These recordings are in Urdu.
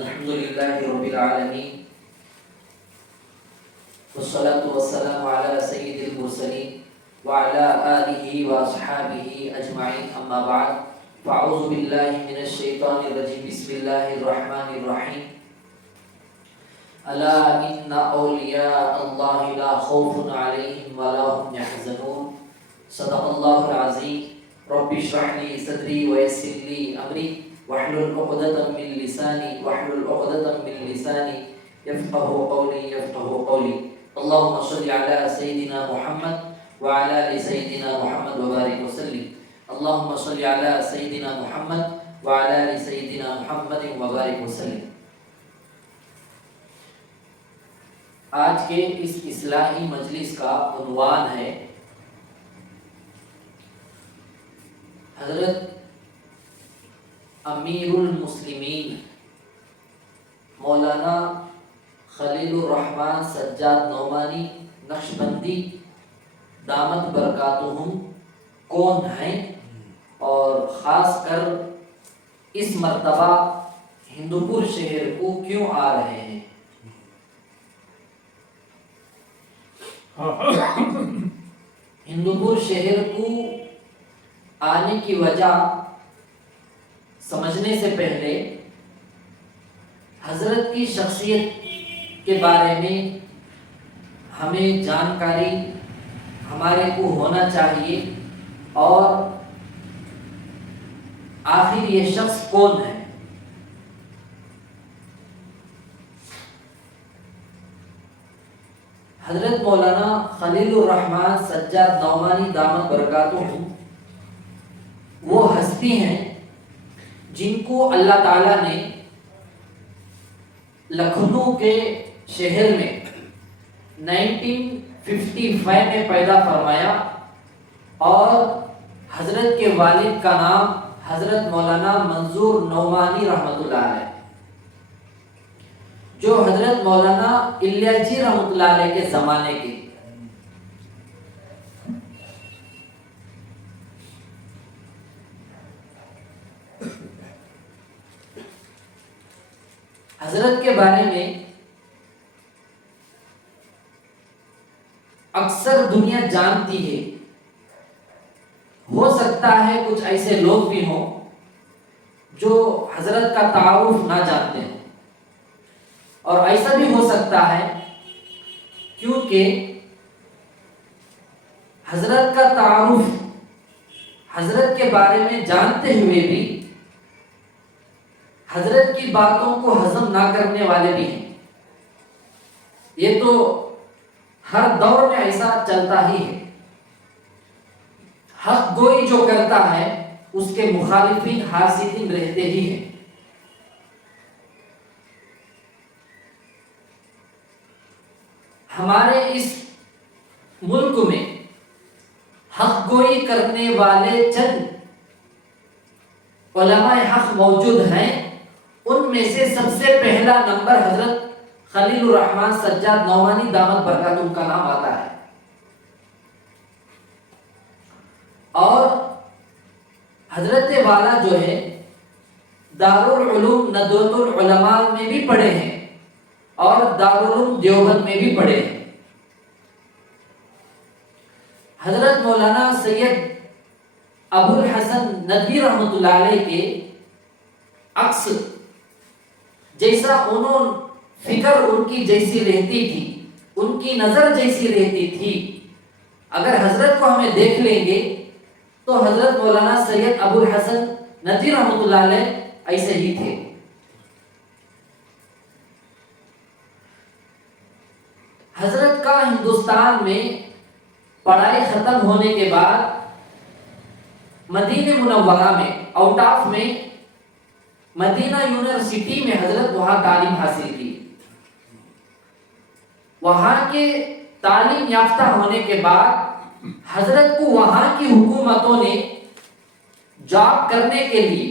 الحمد لله رب العالمين والصلاة والسلام على سيد المرسلين وعلى آله وأصحابه أجمعين أما بعد فأعوذ بالله من الشيطان الرجيم بسم الله الرحمن الرحيم ألا إن أولياء الله لا خوف عليهم ولا هم يحزنون صدق الله العظيم رب اشرح لي صدري ويسر لي أمري واحلل عقدة من لساني يفقهوا قولي اللهم صل على سيدنا محمد وعلى آل سيدنا محمد وبارك وسلم اللهم صل على سيدنا محمد وعلى آل سيدنا محمد وبارك وسلم. آج کے اس اصلاحی مجلس کا عنوان ہے حضرت امیر المسلمین مولانا خلیل الرحمن سجاد نعمانی نقشبندی دامت برکاتہم کون ہیں اور خاص کر اس مرتبہ ہندوپور شہر کو کیوں آ رہے ہیں. ہندوپور شہر کو آنے کی وجہ سمجھنے سے پہلے حضرت کی شخصیت کے بارے میں ہمیں جانکاری ہمارے کو ہونا چاہیے اور آخر یہ شخص کون ہے. حضرت مولانا خلیل الرحمن سجاد نعمانی دامت برکاتہم وہ ہستی ہیں جن کو اللہ تعالیٰ نے لکھنؤ کے شہر میں 1955 میں پیدا فرمایا اور حضرت کے والد کا نام حضرت مولانا منظور نعمانی رحمۃ اللہ علیہ جو حضرت مولانا الیاس جی رحمۃ اللہ علیہ کے زمانے کے. حضرت کے بارے میں اکثر دنیا جانتی ہے. ہو سکتا ہے کچھ ایسے لوگ بھی ہوں جو حضرت کا تعارف نہ جانتے ہیں اور ایسا بھی ہو سکتا ہے کیونکہ حضرت کا تعارف حضرت کے بارے میں جانتے ہوئے بھی حضرت کی باتوں کو ہضم نہ کرنے والے بھی ہیں. یہ تو ہر دور میں ایسا چلتا ہی ہے. حق گوئی جو کرتا ہے اس کے مخالفین حاسدین رہتے ہی ہیں. ہمارے اس ملک میں حق گوئی کرنے والے چند علماء حق موجود ہیں. ان میں سے سب سے پہلا نمبر حضرت خلیل الرحمن سجاد نعمانی دامت برکاتہم کا نام آتا ہے اور حضرت والا جو ہے دارالعلوم ندوۃ العلماء میں بھی پڑھے ہیں اور دارالعلوم دیوبند میں بھی پڑھے ہیں. حضرت مولانا سید ابو الحسن ندوی رحمۃ اللہ علیہ کے عکس جیسا انہوں فکر ان کی جیسی رہتی تھی ان کی نظر جیسی رہتی تھی اگر حضرت کو ہمیں دیکھ لیں گے تو حضرت مولانا سید ابو الحسن ندوی رحمۃ اللہ علیہ ایسے ہی تھے. حضرت کا ہندوستان میں پڑھائی ختم ہونے کے بعد مدینہ منورہ میں آؤٹ آف میں مدینہ یونیورسٹی میں حضرت وہاں تعلیم حاصل کی. وہاں کے تعلیم یافتہ ہونے کے بعد حضرت کو وہاں کی حکومتوں نے جاب کرنے کے لیے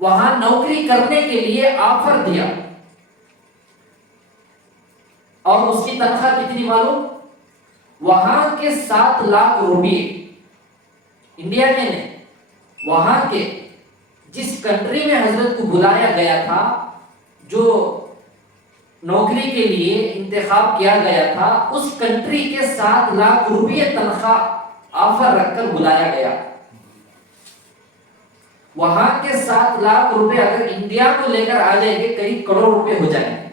وہاں نوکری کرنے کے لیے آفر دیا اور اس کی تنخواہ کتنی معلوم؟ وہاں کے 7 لاکھ روپے. انڈیا کے نہیں وہاں کے جس کنٹری میں حضرت کو بلایا گیا تھا جو نوکری کے لیے انتخاب کیا گیا تھا اس کنٹری کے 7 لاکھ روپے تنخواہ آفر رکھ کر بلایا گیا. وہاں کے 7 لاکھ روپے اگر انڈیا کو لے کر آ جائیں گے کئی کروڑ روپے ہو جائیں گے.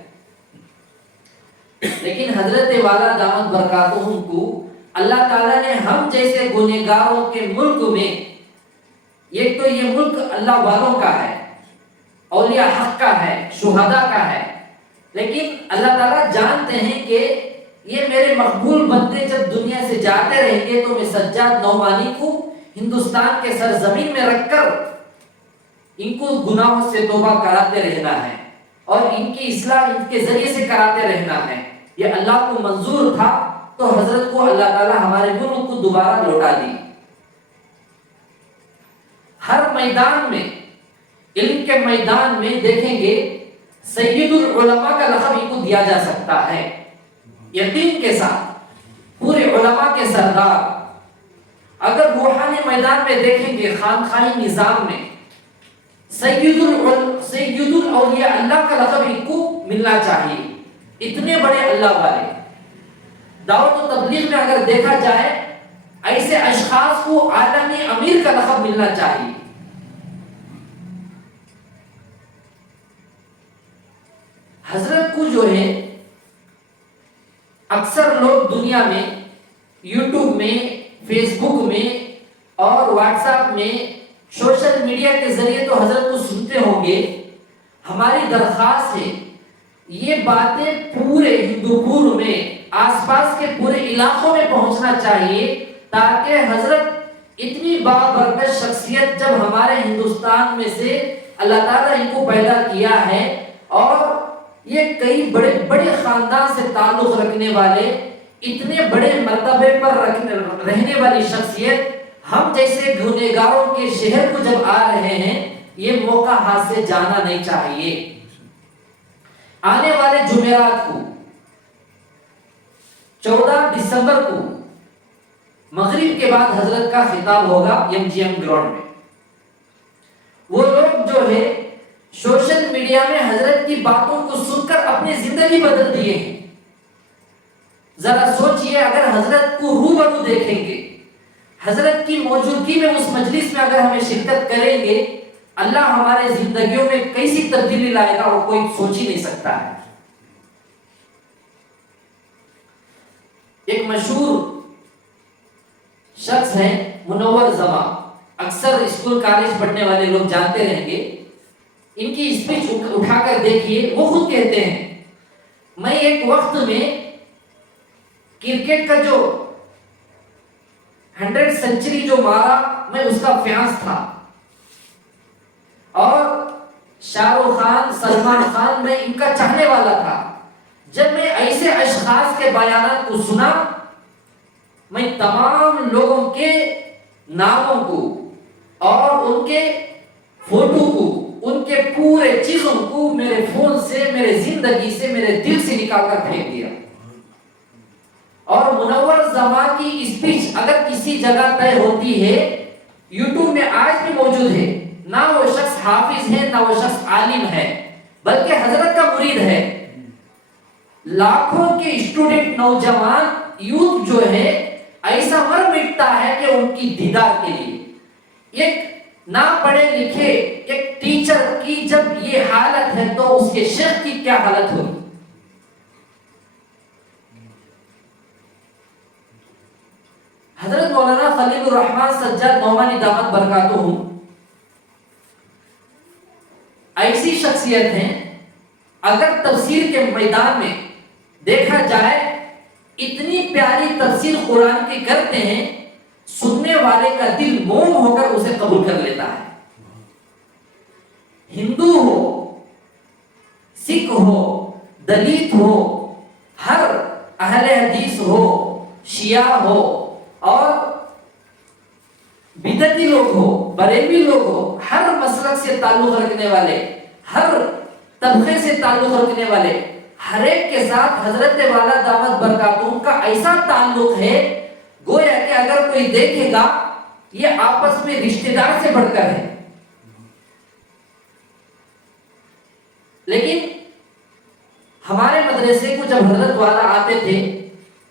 لیکن حضرت والا دامت برکاتہم کو اللہ تعالیٰ نے ہم جیسے گنہگاروں کے ملک میں، ایک تو یہ ملک اللہ والوں کا ہے، اولیاء حق کا ہے، شہداء کا ہے، لیکن اللہ تعالیٰ جانتے ہیں کہ یہ میرے مقبول بندے جب دنیا سے جاتے رہیں گے تو میں سجاد نعمانی کو ہندوستان کے سرزمین میں رکھ کر ان کو گناہوں سے توبہ کراتے رہنا ہے اور ان کی اصلاح ان کے ذریعے سے کراتے رہنا ہے. یہ اللہ کو منظور تھا تو حضرت کو اللہ تعالیٰ ہمارے ملک کو دوبارہ لوٹا دی. ہر میدان میں، علم کے میدان میں دیکھیں گے سید العلماء کا لقب ان کو دیا جا سکتا ہے یقین کے ساتھ، پورے علماء کے سردار. اگر روحانی میدان میں دیکھیں گے خانقاہی نظام میں سید الاولیاء اللہ کا لقب ان کو ملنا چاہیے. اتنے بڑے اللہ والے. دعوت و تبلیغ میں اگر دیکھا جائے ایسے اشخاص کو عالمی امیر کا لقب ملنا چاہیے. حضرت کو جو ہے اکثر لوگ دنیا میں یوٹیوب میں، فیس بک میں اور واٹس ایپ میں، سوشل میڈیا کے ذریعے تو حضرت کو سنتے ہوں گے. ہماری درخواست ہے یہ باتیں پورے ہندوپور میں، آس پاس کے پورے علاقوں میں پہنچنا چاہیے تاکہ حضرت اتنی بابرکت شخصیت جب ہمارے ہندوستان میں سے اللہ تعالیٰ ان کو پیدا کیا ہے اور یہ کئی بڑے بڑے خاندان سے تعلق رکھنے والے، اتنے بڑے مرتبے پر رہنے والی شخصیت ہم جیسے گنہگاروں کے شہر کو جب آ رہے ہیں یہ موقع ہاتھ سے جانا نہیں چاہیے. آنے والے جمعرات کو 14 دسمبر کو مغرب کے بعد حضرت کا خطاب ہوگا MGM گراؤنڈ میں. وہ لوگ جو ہے سوشل میڈیا میں حضرت کی باتوں کو سن کر اپنی زندگی بدل دیے ہیں. ذرا سوچئے اگر حضرت کو روبرو دیکھیں گے، حضرت کی موجودگی میں اس مجلس میں اگر ہمیں شرکت کریں گے، اللہ ہمارے زندگیوں میں کیسی تبدیلی لائے گا وہ کوئی سوچ ہی نہیں سکتا ہے. ایک مشہور شخص ہے منور زماں، اکثر اسکول کالج پڑھنے والے لوگ جانتے رہیں گے. ان کی اسپیچ اٹھا کر دیکھیے، وہ خود کہتے ہیں میں ایک وقت میں کرکٹ کا جو 100 سنچری جو مارا میں اس کا فینس تھا اور شاہ رخ خان، سلمان خان میں ان کا چاہنے والا تھا. جب میں ایسے اشخاص کے بیانات کو سنا میں تمام لوگوں کے ناموں کو اور ان کے فوٹو کو، ان کے پورے چیزوں کو میرے فون سے، میرے زندگی سے، میرے دل سے نکال کر پھینک دیا. اور منور زماں کی اسپیچ اگر کسی جگہ طے ہوتی ہے یوٹیوب میں آج بھی موجود ہے. نہ وہ شخص حافظ ہے، نہ وہ شخص عالم ہے، بلکہ حضرت کا مرید ہے. لاکھوں کے اسٹوڈنٹ، نوجوان، یوتھ جو ہے ایسا مر مٹتا ہے کہ ان کی دیدار کے لیے. ایک نہ پڑھے لکھے ایک ٹیچر کی جب یہ حالت ہے تو اس کے شیخ کی کیا حالت ہوگی. حضرت مولانا خلیل الرحمن سجاد نعمانی دامت برکاتہم ایسی شخصیت ہیں اگر تفسیر کے میدان میں دیکھا جائے اتنی پیاری تفسیر قرآن کی کرتے ہیں سننے والے کا دل موم ہو کر اسے قبول کر لیتا ہے. ہندو ہو، سکھ ہو، دلت ہو، ہر اہل حدیث ہو، شیعہ ہو اور بدعتی لوگ ہو، بریلوی لوگ ہو، ہر مسلک سے تعلق رکھنے والے، ہر طبقے سے تعلق رکھنے والے، ہر ایک کے ساتھ حضرت والا دامت برکاتہم کا ایسا تعلق ہے گویا کہ اگر کوئی دیکھے گا یہ آپس میں رشتہ دار سے بڑھ کر ہے. لیکن مدرسے کو جب حضرت والا آتے تھے،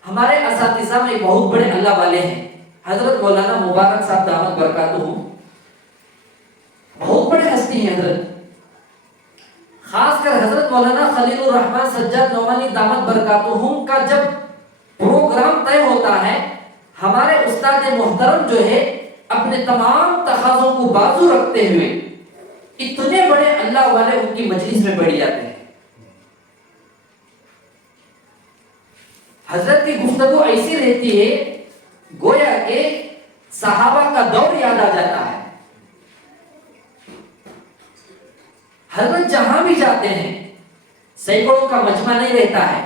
ہمارے اساتذہ میں بہت بڑے اللہ والے ہیں، حضرت مولانا مبارک صاحب دامت برکاتہ، بہت بڑے ہستی ہیں حضرت، خاص کر حضرت مولانا خلیل الرحمن سجاد نعمانی دامت برکاتہم کا جب پروگرام طے ہوتا ہے، ہمارے استاد محترم جو ہے اپنے تمام تقاضوں کو بازو رکھتے ہوئے اتنے بڑے اللہ والے ان کی مجلس میں بیٹھ جاتے ہیں. حضرت کی گفتگو ایسی رہتی ہے گویا کہ صحابہ کا دور یاد آ جاتا ہے. حضرت جہاں بھی جاتے ہیں سینکڑوں کا مجمع نہیں رہتا ہے،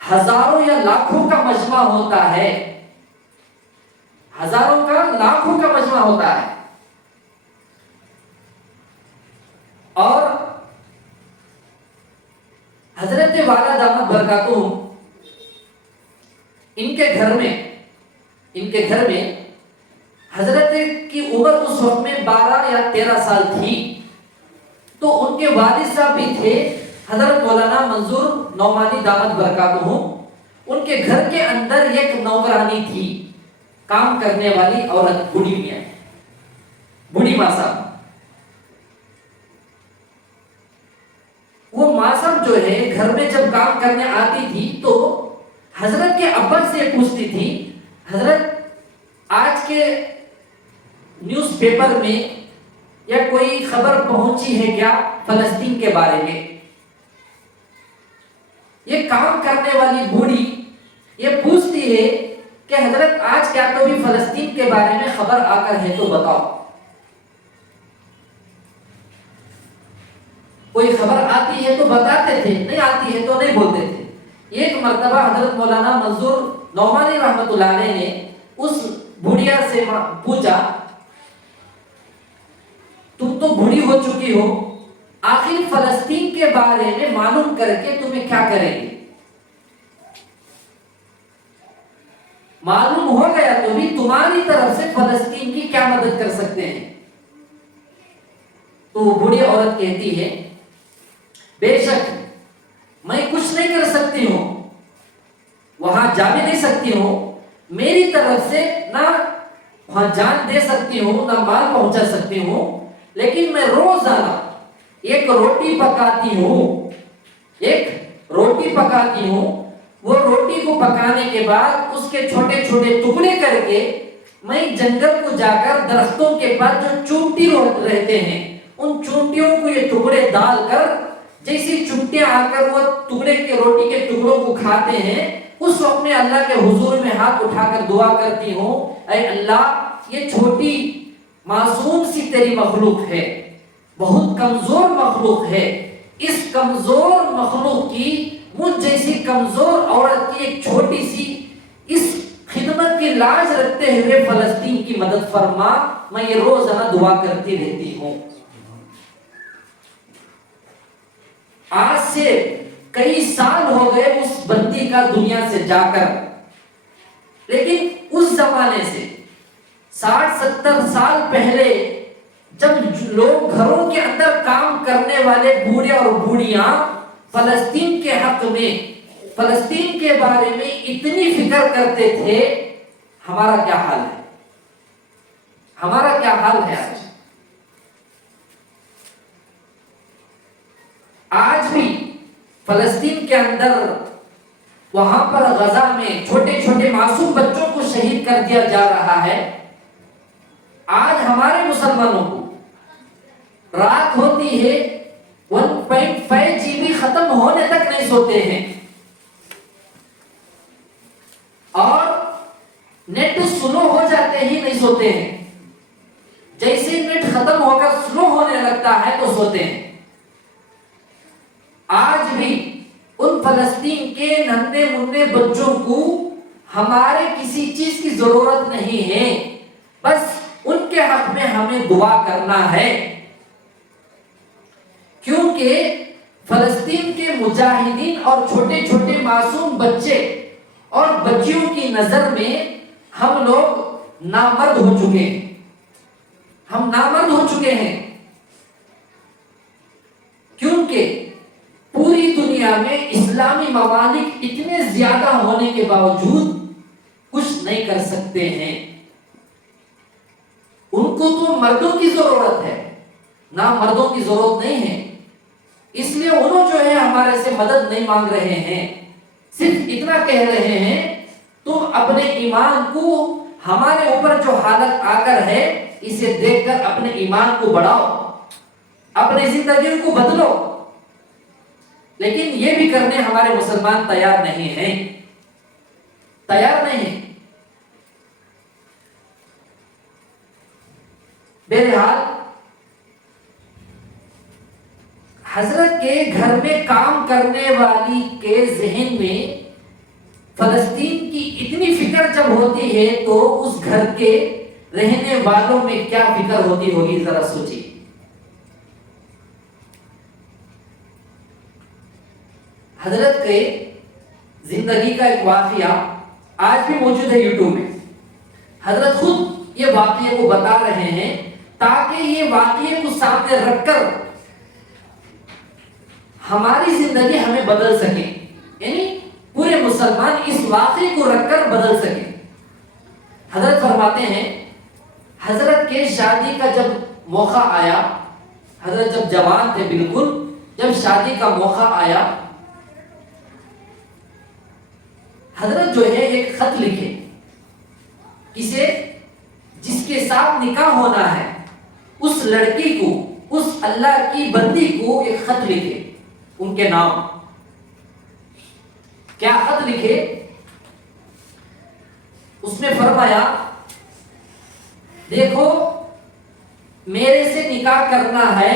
ہزاروں یا لاکھوں کا مجمع ہوتا ہے، ہزاروں کا لاکھوں کا مجمع ہوتا ہے. اور حضرت والا دامت برکاتہ ان کے گھر میں حضرت کی عمر اس وقت میں 12 یا 13 سال تھی، تو ان کے والد صاحب بھی تھے حضرت مولانا منظور نعمانی دامت برکاتہ. ان کے گھر کے اندر ایک نوکرانی تھی، کام کرنے والی عورت، بوڑھی ماں صاحب. وہ ماں صاحب جو ہے گھر میں جب کام کرنے آتی تھی تو حضرت کے ابا سے پوچھتی تھی، حضرت آج کے نیوز پیپر میں یا کوئی خبر پہنچی ہے کیا فلسطین کے بارے میں؟ یہ کام کرنے والی بوڑھی یہ پوچھتی ہے کہ حضرت آج کیا تو بھی فلسطین کے بارے میں خبر آ کر ہے تو بتاؤ. کوئی خبر آتی ہے تو بتاتے تھے، نہیں آتی ہے تو نہیں بولتے تھے. ایک مرتبہ حضرت مولانا منظور نعمانی رحمت اللہ علیہ نے اس بڑھیا سے پوچھا، تم تو بوڑھی ہو چکی ہو، آخر فلسطین کے بارے میں معلوم کر کے تمہیں کیا کریں گے؟ معلوم ہو گیا تو بھی تمہاری طرف سے فلسطین کی کیا مدد کر سکتے ہیں؟ تو وہ بوڑھی عورت کہتی ہے، بے شک میں کچھ نہیں کر سکتی ہوں، وہاں جا بھی نہیں سکتی ہوں، میری طرف سے نہ وہاں جان دے سکتی ہوں نہ مال پہنچا سکتی ہوں، لیکن میں روزانہ ایک روٹی پکاتی ہوں. وہ روٹی کو پکانے کے بعد اس کے چھوٹے چھوٹے ٹکڑے کر کے میں جنگل کو جا کر درختوں کے پاس جو چونٹی رہتے ہیں ان چونٹیوں کو یہ ٹکڑے ڈال کر جیسی چونٹیاں آ کر وہ ٹکڑے کے روٹی کے ٹکڑوں کو کھاتے ہیں، اس وقت میں اللہ کے حضور میں ہاتھ اٹھا کر دعا کرتی ہوں، اے اللہ یہ چھوٹی معصوم سی تیری مخلوق ہے، بہت کمزور مخلوق ہے، اس کمزور مخلوق کی مجھ جیسی کمزور عورت کی ایک چھوٹی سی اس خدمت کی لاج رکھتے ہوئے فلسطین کی مدد فرما. میں یہ روزانہ دعا کرتی رہتی ہوں. آج سے کئی سال ہو گئے اس بندی کا دنیا سے جا کر، لیکن اس زمانے سے 60-70 سال پہلے جب لوگ گھروں کے اندر کام کرنے والے بوڑھے اور بوڑھیاں فلسطین کے حق میں، فلسطین کے بارے میں اتنی فکر کرتے تھے، ہمارا کیا حال ہے؟ آج بھی فلسطین کے اندر وہاں پر غزہ میں چھوٹے چھوٹے معصوم بچوں کو شہید کر دیا جا رہا ہے. آج ہمارے مسلمانوں کو رات ہوتی ہے 1.5 GB ختم ہونے تک نہیں سوتے ہیں، اور نیٹ سلو ہو جاتے ہی نہیں سوتے ہیں، جیسے نیٹ ختم ہو کر سلو ہونے لگتا ہے تو سوتے ہیں. آج بھی ان فلسطین کے ننھے منھے بچوں کو ہمارے کسی چیز کی ضرورت نہیں ہے، بس ان کے حق میں ہمیں دعا کرنا ہے، کیونکہ فلسطین کے مجاہدین اور چھوٹے چھوٹے معصوم بچے اور بچیوں کی نظر میں ہم لوگ نامرد ہو چکے ہیں. کیونکہ پوری دنیا میں اسلامی ممالک اتنے زیادہ ہونے کے باوجود کچھ نہیں کر سکتے ہیں. ان کو تو مردوں کی ضرورت ہے، نہ مردوں کی ضرورت نہیں ہے. اس لیے انہوں جو ہے ہمارے سے مدد نہیں مانگ رہے ہیں، صرف اتنا کہہ رہے ہیں تم اپنے ایمان کو ہمارے اوپر جو حالت آ کر ہے اسے دیکھ کر اپنے ایمان کو بڑھاؤ، اپنی زندگی کو بدلو. لیکن یہ بھی کرنے ہمارے مسلمان تیار نہیں ہیں، تیار نہیں ہیں. بہرحال حضرت کے گھر میں کام کرنے والی کے ذہن میں فلسطین کی اتنی فکر جب ہوتی ہے تو اس گھر کے رہنے والوں میں کیا فکر ہوتی ہوگی، ذرا سوچیے. حضرت کے زندگی کا ایک واقعہ آج بھی موجود ہے یوٹیوب میں. حضرت خود یہ واقعے کو بتا رہے ہیں تاکہ یہ واقعے کو سامنے رکھ کر ہماری زندگی ہمیں بدل سکے، یعنی پورے مسلمان اس واقعے کو رکھ کر بدل سکے. حضرت فرماتے ہیں حضرت کے شادی کا جب موقع آیا، حضرت جب جوان تھے بالکل، جب شادی کا موقع آیا حضرت جو ہے ایک خط لکھے کسے، جس کے ساتھ نکاح ہونا ہے اس لڑکی کو، اس اللہ کی بندی کو ایک خط لکھے ان کے نام. کیا خط لکھے؟ اس میں فرمایا دیکھو میرے سے نکاح کرنا ہے،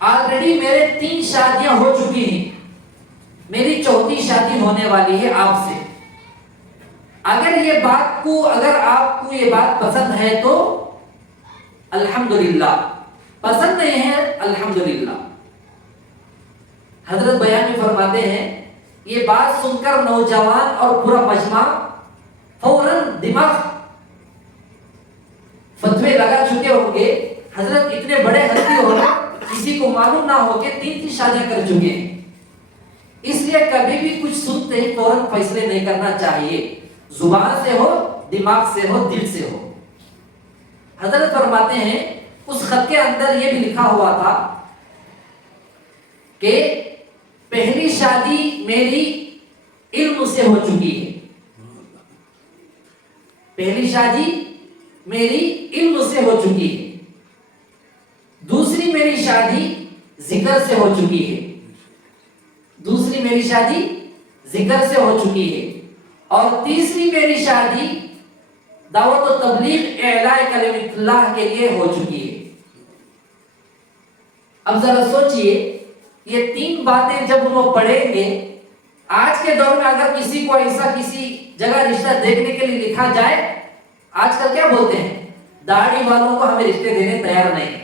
آلریڈی میرے 3 شادیاں ہو چکی ہیں، میری 4تھی شادی ہونے والی ہے آپ سے. اگر آپ کو یہ بات پسند ہے تو الحمدللہ، پسند نہیں ہے الحمدللہ. حضرت بیان میں فرماتے ہیں یہ بات سن کر نوجوان اور پورا مجمع فوراً دماغ فتوے لگا چکے ہوں گے. حضرت اتنے بڑے ہستی ہونا کسی کو معلوم نہ ہو کہ 3 شادیاں کر چکے ہیں. اس لیے کبھی بھی کچھ سنتے ہی فوراً فیصلے نہیں کرنا چاہیے، زبان سے ہو، دماغ سے ہو، دل سے ہو. حضرت فرماتے ہیں اس خط کے اندر یہ بھی لکھا ہوا تھا کہ پہلی شادی میری علم سے ہو چکی ہے، پہلی شادی میری علم سے ہو چکی ہے، دوسری میری شادی ذکر سے ہو چکی ہے، دوسری میری شادی ذکر سے ہو چکی ہے، اور تیسری میری شادی دعوت و تبلیغ اعلاء کلمۃ اللہ کے لیے ہو چکی ہے. اب ذرا سوچئے یہ 3 باتیں جب وہ پڑھیں گے، آج کے دور میں اگر کسی کو ایسا کسی جگہ رشتہ دیکھنے کے لیے لکھا جائے، آج کل کیا بولتے ہیں، داڑھی والوں کو ہمیں رشتے دینے تیار نہیں،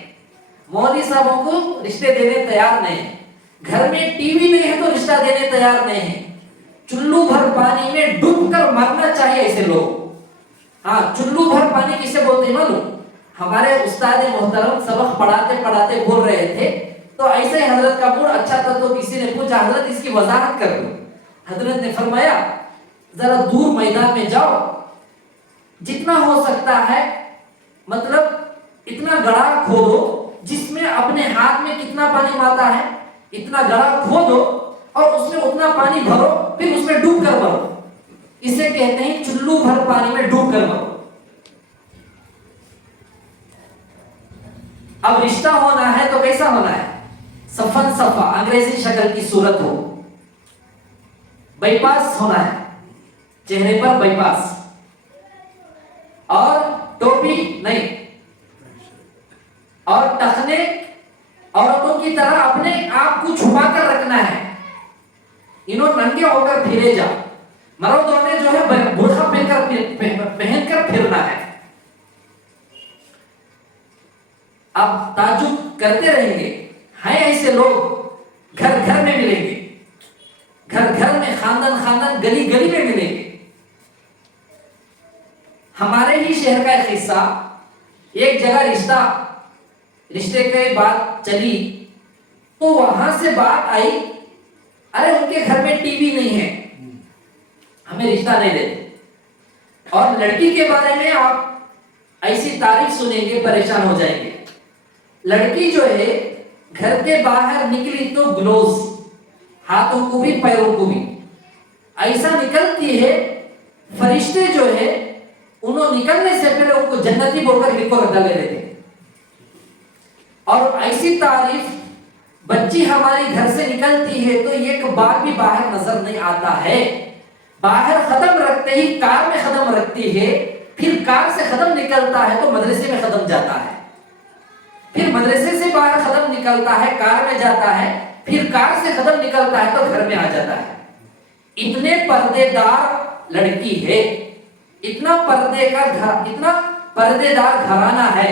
مولوی صاحبوں کو رشتے دینے تیار نہیں، گھر میں ٹی وی نہیں ہے تو رشتہ دینے تیار نہیں ہے، چلو بھر پانی میں ڈوب کر مرنا چاہیے ایسے لوگ. ہاں، چلو بھر پانی کسے بولتے ہیں معلوم؟ ہمارے استاد محترم سبق پڑھاتے بول رہے تھے تو ایسے ہی حضرت کا موڈ اچھا تھا تو کسی نے پوچھا حضرت اس کی وضاحت کر دو. حضرت نے فرمایا ذرا دور میدان میں جاؤ، جتنا ہو سکتا ہے مطلب اتنا گڑھا کھودو جس میں اپنے ہاتھ میں کتنا پانی آتا ہے اتنا گڑھا کھودو اور اس میں اتنا پانی بھرو، پھر اس میں ڈوب کر مرو. اسے کہتے ہیں چلو بھر پانی میں ڈوب کر مرو. اب رشتہ ہونا ہے تو کیسا ہونا ہے؟ صفن صفا، انگریزی شکل کی صورت ہو، بائی پاس ہونا ہے، چہرے پر بائی پاس، اور ٹوپی نہیں، اور ٹخنے عورتوں کی طرح اپنے آپ کو چھپا کر رکھنا ہے، انہوں ننگے ہو کر پھرے جا. مردوں نے جو ہے برقع پہن کر پھرنا ہے. اب تعجب کرتے رہیں گے، ہیں ایسے لوگ گھر گھر میں ملیں گے، گھر گھر میں، خاندان خاندان، گلی گلی میں ملیں گے. ہمارے ہی شہر کا ایک قصہ، ایک جگہ رشتے کی بات چلی تو وہاں سے بات آئی ارے ان کے گھر میں ٹی وی نہیں ہے، ہمیں رشتہ نہیں دیتے۔ اور لڑکی کے بارے میں آپ ایسی تعریف سنیں گے پریشان ہو جائیں گے۔ لڑکی جو ہے گھر کے باہر نکلی تو گلوز، ہاتھوں کو بھی پیروں کو بھی ایسا نکلتی ہے، فرشتے جو ہے انہوں نکلنے سے پہلے ان کو جنتی بول کر لکھ کر ڈالے دیتے۔ اور ایسی تعریف، بچی ہماری گھر سے نکلتی ہے تو ایک بار بھی باہر نظر نہیں آتا ہے، باہر ختم رکھتے ہی کار میں ختم رکھتی ہے، پھر کار سے ختم نکلتا ہے تو مدرسے میں ختم جاتا ہے، پھر مدرسے سے باہر ختم نکلتا ہے کار میں جاتا ہے، پھر کار سے ختم نکلتا ہے تو گھر میں آ جاتا ہے۔ اتنے پردے دار لڑکی ہے، اتنا پردے دار گھرانہ ہے،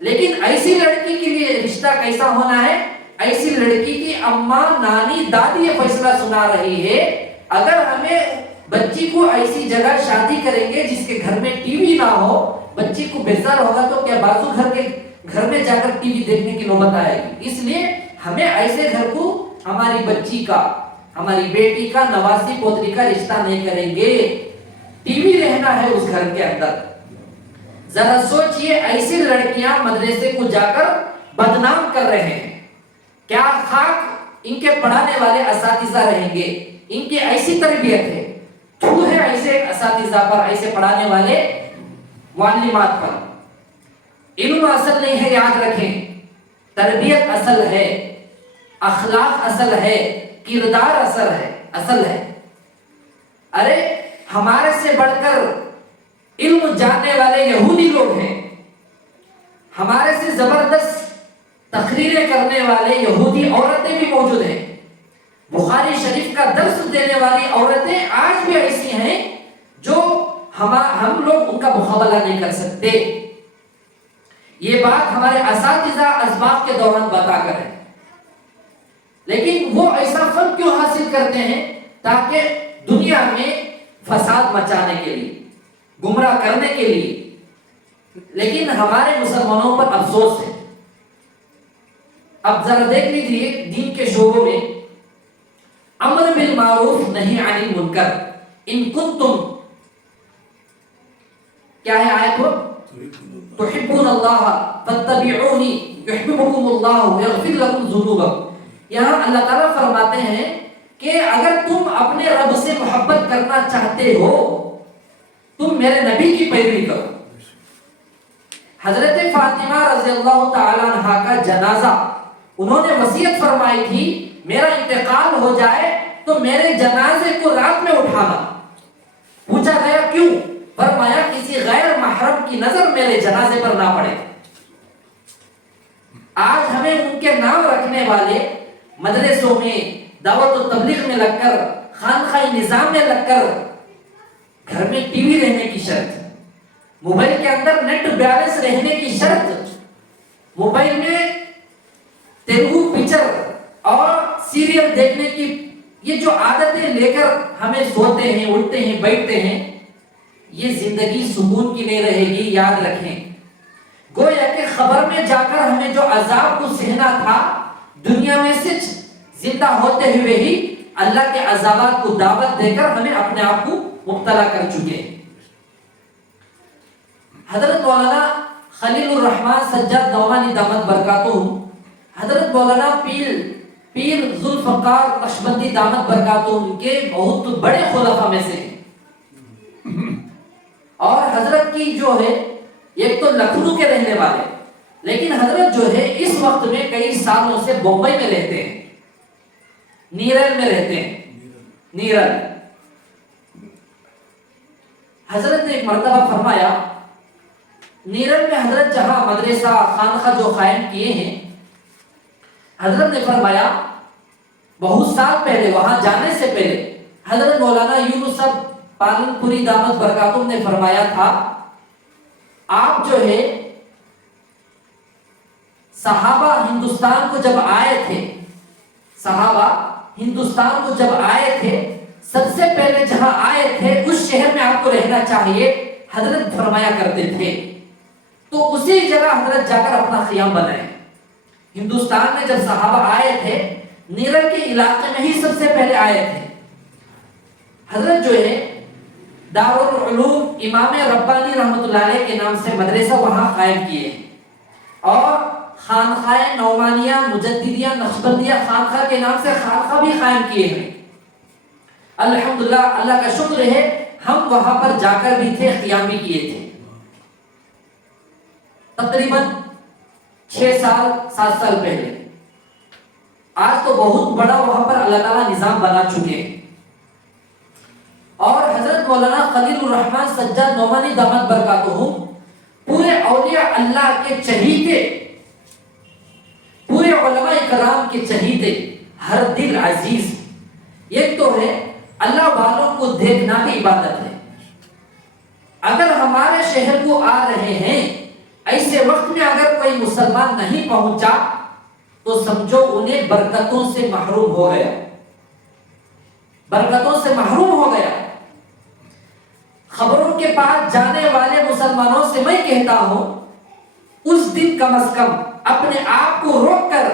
لیکن ایسی لڑکی کے لیے رشتہ کیسا ہونا ہے؟ ایسی لڑکی کی اماں، نانی، دادی یہ فیصلہ سنا رہی ہے، اگر ہمیں بچی کو ایسی جگہ شادی کریں گے جس کے گھر میں ٹی وی نہ ہو، بچی کو بیزار ہوگا تو کیا بازو گھر میں جا کر ٹی وی دیکھنے کی نوبت آئے گی؟ اس لیے ہمیں ایسے گھر کو ہماری بچی کا، ہماری بیٹی کا، نواسی پوتری کا رشتہ نہیں کریں گے، ٹی وی رہنا ہے اس گھر کے اندر۔ ذرا سوچئے، ایسی لڑکیاں مدرسے کو جا کر بدنام کر رہے ہیں، کیا خاک ان کے پڑھانے والے اساتذہ رہیں گے؟ ان کی ایسی تربیت ہے، چھو ہے ایسے اساتذہ پر، ایسے پڑھانے والے معلمات پر۔ علم اصل نہیں ہے، یاد رکھیں، تربیت اصل ہے، اخلاق اصل ہے، کردار اصل ہے۔ ارے ہمارے سے بڑھ کر علم جاننے والے یہودی لوگ ہیں، ہمارے سے زبردست تقریریں کرنے والے یہودی عورتیں بھی موجود ہیں، بخاری شریف کا درس دینے والی عورتیں آج بھی ایسی ہیں جو ہم لوگ ان کا مقابلہ نہیں کر سکتے۔ یہ بات ہمارے اساتذہ اسباق کے دوران بتا کر ہے، لیکن وہ ایسا فن کیوں حاصل کرتے ہیں؟ تاکہ دنیا میں فساد مچانے کے لیے، گمراہ کرنے کے لیے۔ لیکن ہمارے مسلمانوں پر افسوس ہے۔ اب ذرا دیکھ لیجیے دین کے شعبوں میں امر بالمعروف نہی عن المنکر، ان کنتم، کیا ہے آیت وہ؟ تحبون اللہ فاتبعونی یحببکم اللہ ویغفر لکم ذنوبکم۔ یہاں اللہ تعالیٰ فرماتے ہیں کہ اگر تم اپنے رب سے محبت کرنا چاہتے ہو، تم میرے نبی کی پیروی کرو۔ حضرت فاطمہ رضی اللہ تعالیٰ عنہ کا جنازہ انہوں نے وصیت فرمائی تھی، میرا انتقال ہو جائے تو میرے جنازے کو رات میں اٹھانا۔ پوچھا گیا کیوں؟ فرمایا کسی غیر محرم کی نظر میرے جنازے پر نہ پڑے۔ آج ہمیں ان کے نام رکھنے والے مدرسوں میں، دعوت و تبلیغ میں لگ کر، خانقاہ نظام میں لگ کر، گھر میں ٹی وی رہنے کی شرط، موبائل کے اندر نیٹ بیلنس رہنے کی شرط، موبائل میں تیلگو پکچر اور سیریل دیکھنے کی یہ جو عادتیں لے کر ہمیں سوتے ہیں، اٹھتے ہیں، بیٹھتے ہیں، یہ زندگی سکون کی نہیں رہے گی، یاد رکھیں۔ گویا کہ خبر میں جا کر ہمیں جو عذاب کو سہنا تھا، دنیا میں سے زندہ ہوتے ہوئے ہی اللہ کے عذابات کو دعوت دے کر ہمیں اپنے آپ کو مبتلا کر چکے ہیں۔ حضرت مولانا خلیل الرحمن سجاد نعمانی دامت برکاتہم، حضرت مولانا پیر ذوالفقار نقشبندی دامت برکاتہم کے بہت بڑے خلفاء میں سے ہیں، اور حضرت کی جو ہے ایک تو لکھنؤ کے رہنے والے، لیکن حضرت جو ہے اس وقت میں کئی سالوں سے بمبئی میں رہتے ہیں، نیرل میں رہتے ہیں، نیرل۔ حضرت نے ایک مرتبہ فرمایا، نیرل میں حضرت جہاں مدرسہ خانقاہ جو قائم کیے ہیں، حضرت نے فرمایا بہت سال پہلے، وہاں جانے سے پہلے حضرت مولانا یونس پالن پوری دامت برکاتہم نے فرمایا تھا، آپ جو ہے صحابہ ہندوستان کو جب آئے تھے، صحابہ ہندوستان کو جب آئے تھے، سب سے پہلے جہاں آئے تھے اس شہر میں آپ کو رہنا چاہیے، حضرت فرمایا کرتے تھے۔ تو اسی جگہ حضرت جا کر اپنا خیام بنائے۔ ہندوستان میں جب صحابہ آئے تھے، نیرل کے علاقے میں ہی سب سے پہلے آئے تھے. حضرت جو ہے دارالعلوم امام ربانی رحمۃ اللہ علیہ کے نام سے مدرسہ وہاں قائم کیے ہیں، اور خانقاہ نعمانیہ مجددیہ نقشبندیہ خانقاہ کے نام سے خانقاہ بھی قائم کیے ہیں. الحمدللہ اللہ کا شکر ہے ہم وہاں پر جا کر بھی تھے، قیام بھی کیے تھے. تقریباً 6 سال 7 سال پہلے. آج تو بہت بڑا وہاں پر اللہ تعالیٰ نظام بنا چکے ہیں. اور حضرت مولانا خلیل الرحمن سجاد نعمانی دامت برکاتہم پورے اولیاء اللہ کے چہیتے، پورے علماء کرام کے چہیتے، ہر دل عزیز. ایک تو ہے اللہ والوں کو دیکھنا بھی عبادت ہے. اگر ہمارے شہر کو آ رہے ہیں، ایسے وقت میں اگر کوئی مسلمان نہیں پہنچا تو سمجھو انہیں برکتوں سے محروم ہو گیا، برکتوں سے محروم ہو گیا. خبروں کے پاس جانے والے مسلمانوں سے میں کہتا ہوں اس دن کم از کم اپنے آپ کو روک کر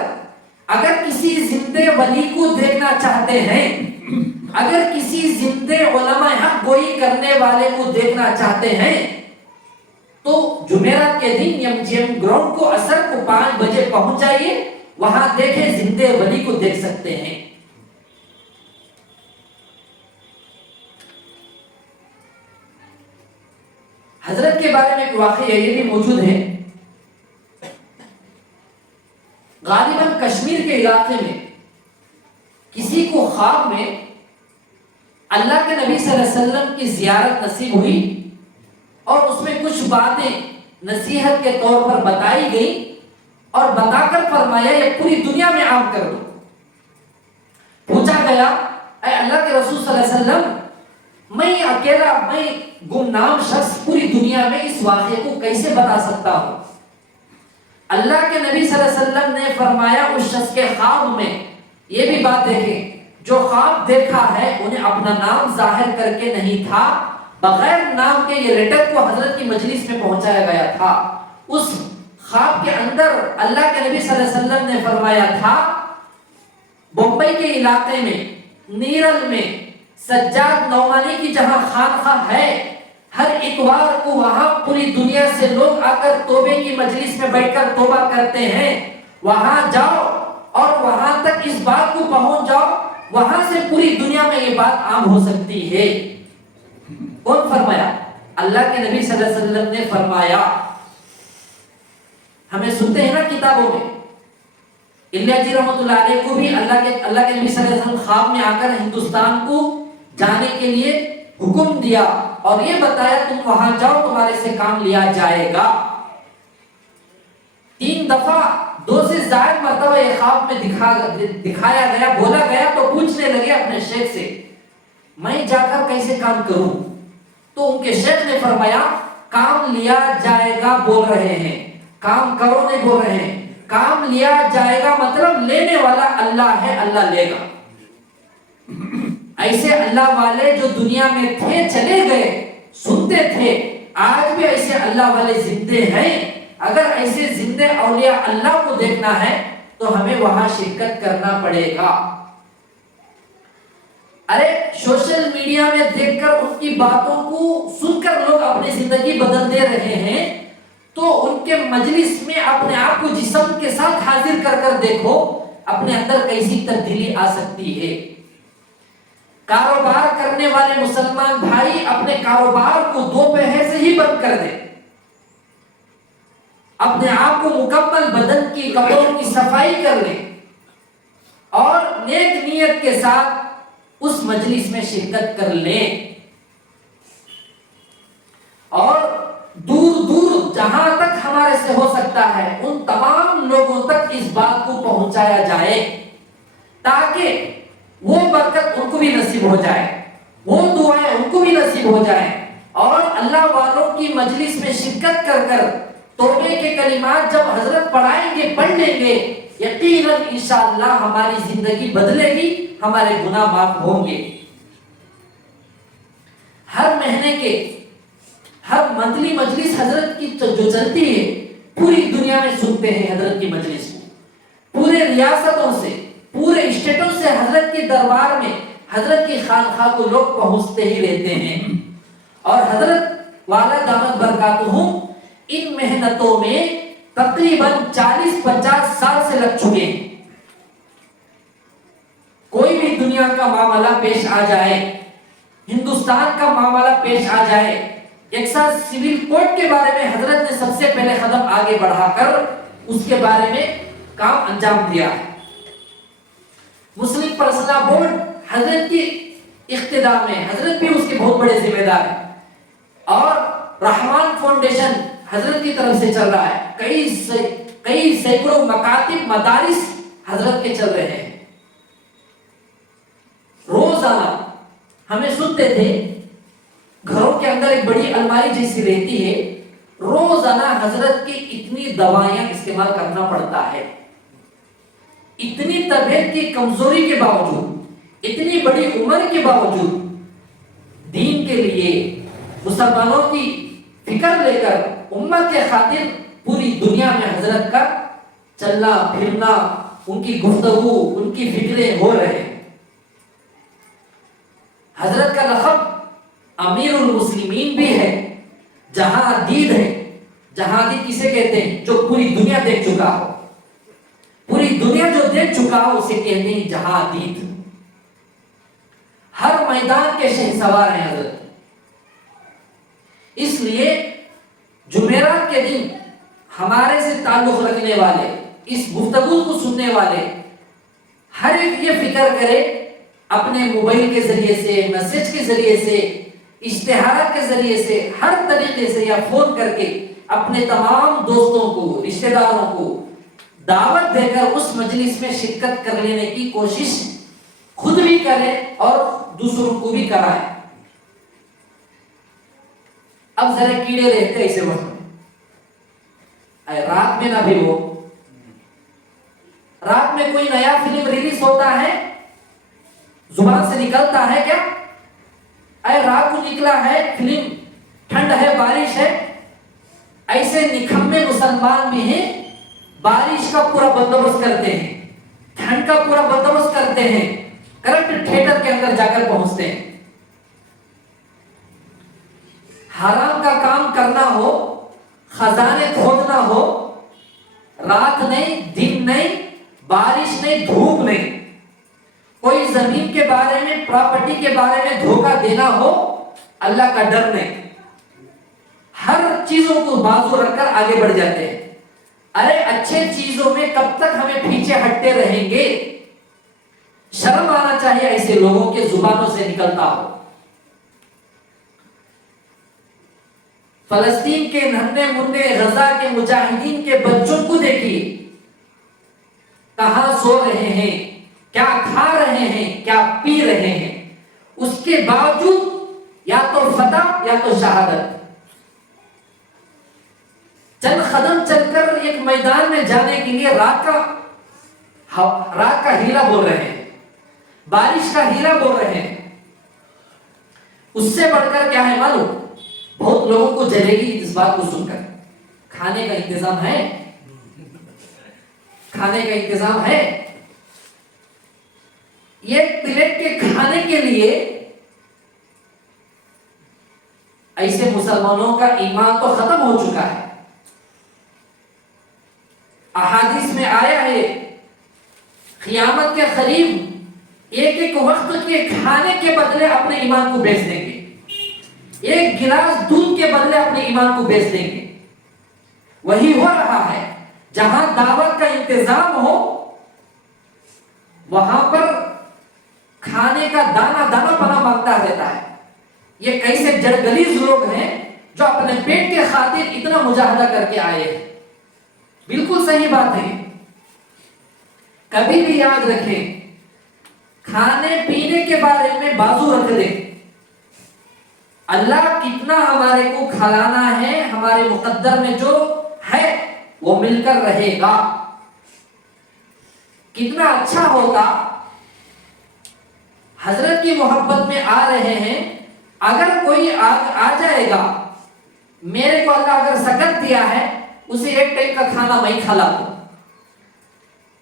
اگر کسی زندے ولی کو دیکھنا چاہتے ہیں، اگر کسی زندے علماء حق گوئی کرنے والے کو دیکھنا چاہتے ہیں تو جمعرات کے دن MGM گراؤنڈ کو عصر کو 5 بجے پہنچ جائیے، وہاں دیکھیں زندے ولی کو دیکھ سکتے ہیں. حضرت کے بارے میں ایک واقعہ یہ بھی موجود ہے. غالباً کشمیر کے علاقے میں کسی کو خواب میں اللہ کے نبی صلی اللہ علیہ وسلم کی زیارت نصیب ہوئی اور اس میں کچھ باتیں نصیحت کے طور پر بتائی گئی اور بتا کر فرمایا یہ پوری دنیا میں عام کر دو. پوچھا گیا اے اللہ کے رسول صلی اللہ علیہ وسلم، میں اکیلا، میں گمنام شخص پوری دنیا میں اس واقعے کو کیسے بتا سکتا ہوں؟ اللہ کے نبی صلی اللہ علیہ وسلم نے فرمایا اس شخص کے خواب میں یہ بھی بات دیکھیں، جو خواب دیکھا ہے انہیں اپنا نام ظاہر کر کے نہیں تھا، بغیر نام کے یہ لیٹر کو حضرت کی مجلس میں پہنچایا گیا تھا. اس خواب کے اندر اللہ کے نبی صلی اللہ علیہ وسلم نے فرمایا تھا بمبئی کے علاقے میں نیرل میں سجاد نعمانی کی جہاں خانقاہ ہے، ہر اتوار کو وہاں پوری دنیا سے لوگ آ کر توبے کی مجلس میں بیٹھ کر توبہ کرتے ہیں، وہاں جاؤ اور وہاں تک اس بات کو پہنچ جاؤ، وہاں سے پوری دنیا میں یہ بات عام ہو سکتی ہے. کون فرمایا؟ اللہ کے نبی صلی اللہ علیہ وسلم نے فرمایا. ہمیں سنتے ہیں نا کتابوں میں، الیاس جی رحمۃ اللہ علیہ کو بھی اللہ کے نبی صلی اللہ علیہ وسلم خواب میں آ کر ہندوستان کو جانے کے لیے حکم دیا اور یہ بتایا تم وہاں جاؤ، تمہارے سے کام لیا جائے گا. 3 دفعہ 2 سے زائد مرتبہ یہ خواب میں دکھایا گیا، بولا گیا تو پوچھنے لگے اپنے شیخ سے میں جا کر کیسے کام کروں؟ تو ان کے شیخ نے فرمایا کام لیا جائے گا بول رہے ہیں، کام کرو نہیں بول رہے ہیں. کام لیا جائے گا مطلب لینے والا اللہ ہے، اللہ لے گا. ایسے اللہ والے جو دنیا میں تھے چلے گئے، سنتے تھے، آج بھی ایسے اللہ والے زندے ہیں. اگر ایسے زندے اولیاء اللہ کو دیکھنا ہے تو ہمیں وہاں شرکت کرنا پڑے گا. ارے سوشل میڈیا میں دیکھ کر ان کی باتوں کو سن کر لوگ اپنی زندگی بدل دے رہے ہیں، تو ان کے مجلس میں اپنے آپ کو جسم کے ساتھ حاضر کر کر دیکھو اپنے اندر کیسی تبدیلی آ سکتی ہے. کاروبار کرنے والے مسلمان بھائی اپنے کاروبار کو 2 پہر سے ہی بند کر دیں، اپنے آپ کو مکمل بدن کی کپڑوں کی صفائی کر لیں اور نیک نیت کے ساتھ اس مجلس میں شرکت کر لیں، اور دور دور جہاں تک ہمارے سے ہو سکتا ہے ان تمام لوگوں تک اس بات کو پہنچایا جائے تاکہ وہ برکت ان کو بھی نصیب ہو جائے، وہ دعائیں ان کو بھی نصیب ہو جائیں، اور اللہ والوں کی مجلس میں شرکت کر کر توبے کے کلمات جب حضرت پڑھائیں گے، پڑھ لیں گے، یقیناً انشاءاللہ ہماری زندگی بدلے گی، ہمارے گناہ معاف ہوں گے. ہر مہینے کے ہر منتھلی مجلس حضرت کی جو چلتی ہے پوری دنیا میں سنتے ہیں حضرت کی مجلس کو، پورے ریاستوں سے، پورے اسٹیٹوں سے حضرت کے دربار میں حضرت کی خانقاہ کو لوگ پہنچتے ہی رہتے ہیں، اور حضرت والا دامت برکاتہم ان محنتوں میں تقریباً 40-50 سال سے لگ چکے ہیں۔ کوئی بھی دنیا کا معاملہ پیش آ جائے، ہندوستان کا معاملہ پیش آ جائے، ایک ساتھ سول کوڈ کے بارے میں حضرت نے سب سے پہلے قدم آگے بڑھا کر اس کے بارے میں کام انجام دیا ہے۔ مسلم پرسنل بورڈ حضرت کی اقتداء میں، حضرت بھی اس کے بہت بڑے ذمہ دار ہیں، اور رحمان فاؤنڈیشن حضرت کی طرف سے چل رہا ہے۔ کئی سینکڑوں مکاتب مدارس حضرت کے چل رہے ہیں۔ روزانہ ہمیں سنتے تھے گھروں کے اندر ایک بڑی الماری جیسی رہتی ہے، روزانہ حضرت کی اتنی دوائیاں استعمال کرنا پڑتا ہے۔ اتنی طبیعت کی کمزوری کے باوجود، اتنی بڑی عمر کے باوجود دین کے لیے مسلمانوں کی فکر لے کر امت کے خاطر پوری دنیا میں حضرت کا چلنا پھرنا، ان کی گفتگو، ان کی فکریں ہو رہے ہیں۔ حضرت کا لقب امیر المسلمین بھی ہے، جہادید ہے۔ جہادید کسے کہتے ہیں؟ جو پوری دنیا دیکھ چکا ہو، پوری دنیا جو دیکھ چکا ہو اسے کہتے ہیں جہادید۔ ہر میدان کے شہسوار ہیں حضرت۔ اس لیے جمعرات کے دن ہمارے سے تعلق رکھنے والے، اس گفتگو کو سننے والے ہر ایک یہ فکر کرے، اپنے موبائل کے ذریعے سے، میسج کے ذریعے سے، اشتہارات کے ذریعے سے، ہر طریقے سے، یا فون کر کے اپنے تمام دوستوں کو، رشتہ داروں کو دعوت دے کر اس مجلس میں شرکت کر لینے کی کوشش خود بھی کرے اور دوسروں کو بھی کرائے۔ اب ذرا کیڑے رہتے ایسے وقت میں، رات میں نہ بھی ہو، رات میں کوئی نیا فلم ریلیز ہوتا ہے، زبان سے نکلتا ہے کیا؟ اے رات کو نکلا ہے فلم، ٹھنڈ ہے، بارش ہے، ایسے نکمے مسلمان بھی ہیں، بارش کا پورا بندوبست کرتے ہیں، ٹھنڈ کا پورا بندوبست کرتے ہیں، کرنٹ تھیٹر کے اندر جا کر پہنچتے ہیں۔ حرام کا کام کرنا ہو، خزانے کھودنا ہو، رات نہیں، دن نہیں، بارش نہیں، دھوپ نہیں، کوئی زمین کے بارے میں، پراپرٹی کے بارے میں دھوکہ دینا ہو، اللہ کا ڈر نہیں، ہر چیزوں کو بازو رکھ کر آگے بڑھ جاتے ہیں۔ ارے اچھے چیزوں میں کب تک ہمیں پیچھے ہٹتے رہیں گے؟ شرم آنا چاہیے ایسے لوگوں کے زبانوں سے نکلتا ہو۔ فلسطین کے ننھے منھے غزہ کے مجاہدین کے بچوں کو دیکھیے، کہاں سو رہے ہیں، کیا کھا رہے ہیں، کیا پی رہے ہیں، اس کے باوجود یا تو فتح یا تو شہادت۔ چند قدم چل کر ایک میدان میں جانے کے لیے رات کا ہیلا بول رہے ہیں، بارش کا ہیلا بول رہے ہیں۔ اس سے بڑھ کر کیا ہے معلوم؟ بہت لوگوں کو جلے گی اس بات کو سن کر، کھانے کا انتظام ہے، کھانے کا انتظام ہے۔ یہ پلیٹ کے کھانے کے لیے ایسے مسلمانوں کا ایمان تو ختم ہو چکا ہے۔ احادیث میں آیا ہے قیامت کے قریب ایک ایک وقت کے کھانے کے بدلے اپنے ایمان کو بیچ دیں گے، ایک گلاس دودھ کے بدلے اپنے ایمان کو بیچ دیں گے۔ وہی ہو رہا ہے، جہاں دعوت کا انتظام ہو وہاں پر کھانے کا دانہ دانہ پنا مانگتا رہتا ہے۔ یہ کیسے جڑگلیز لوگ ہیں جو اپنے پیٹ کے خاطر اتنا مجاہدہ کر کے آئے ہیں۔ بالکل صحیح بات ہے۔ کبھی بھی یاد رکھیں، کھانے پینے کے بارے میں بازو رکھ دیں، اللہ کتنا ہمارے کو کھلانا ہے، ہمارے مقدر میں جو ہے وہ مل کر رہے گا۔ کتنا اچھا ہوتا، حضرت کی محبت میں آ رہے ہیں، اگر کوئی آ جائے گا، میرے کو اللہ اگر سکت دیا ہے، اسے ایک ٹائم کا کھانا میں کھلا دوں،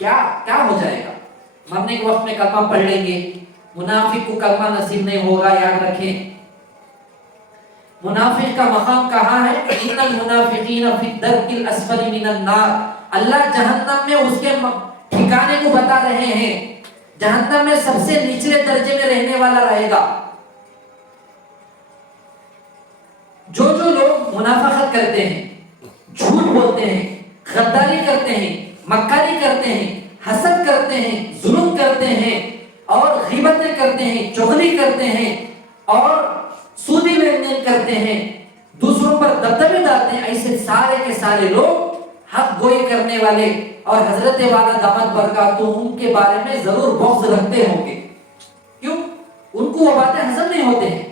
کیا ہو جائے گا؟ مرنے کے وقت میں کلمہ پڑھ لیں گے، منافق کو کلمہ نصیب نہیں ہوگا، یاد رکھیں۔ منافق کا مقام کہاں ہے؟ ان المنافقین فی الدرک الاسفل من النار، اللہ جہنم میں اس کے ٹھکانے کو بتا رہے ہیں، جہنم میں سب سے نچلے درجے میں رہنے والا رہے گا۔ جو لوگ منافقت کرتے ہیں، جھوٹ بولتے ہیں، غداری کرتے ہیں، مکاری کرتے ہیں، حسد کرتے ہیں، ظلم کرتے ہیں اور غیبتیں کرتے ہیں، چغلی کرتے ہیں اور سودی لین دین کرتے ہیں، دوسروں پر دبدبے ڈالتے ہیں، ایسے سارے کے سارے لوگ حق گوئی کرنے والے اور حضرت والا دامت برکاتہم کے بارے میں ضرور بغض رکھتے ہوں گے۔ کیوں؟ ان کو وہ باتیں ہضم نہیں ہوتے ہیں۔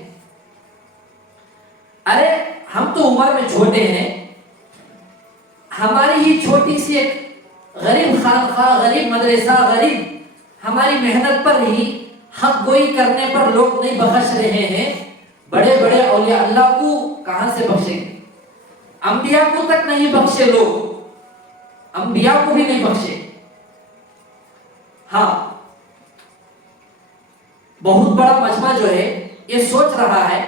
ارے ہم تو عمر میں چھوٹے ہیں، ہماری ہی چھوٹی سی ایک غریب خانقاہ، غریب مدرسہ، غریب ہماری محنت پر ہی حق گوئی کرنے پر لوگ نہیں بخش رہے ہیں، بڑے بڑے اولیاء اللہ کو کہاں سے بخشیں گے؟ انبیاء کو تک نہیں بخشے لوگ، انبیاء کو بھی نہیں بخشے۔ ہاں، بہت بڑا مجمع جو ہے یہ سوچ رہا ہے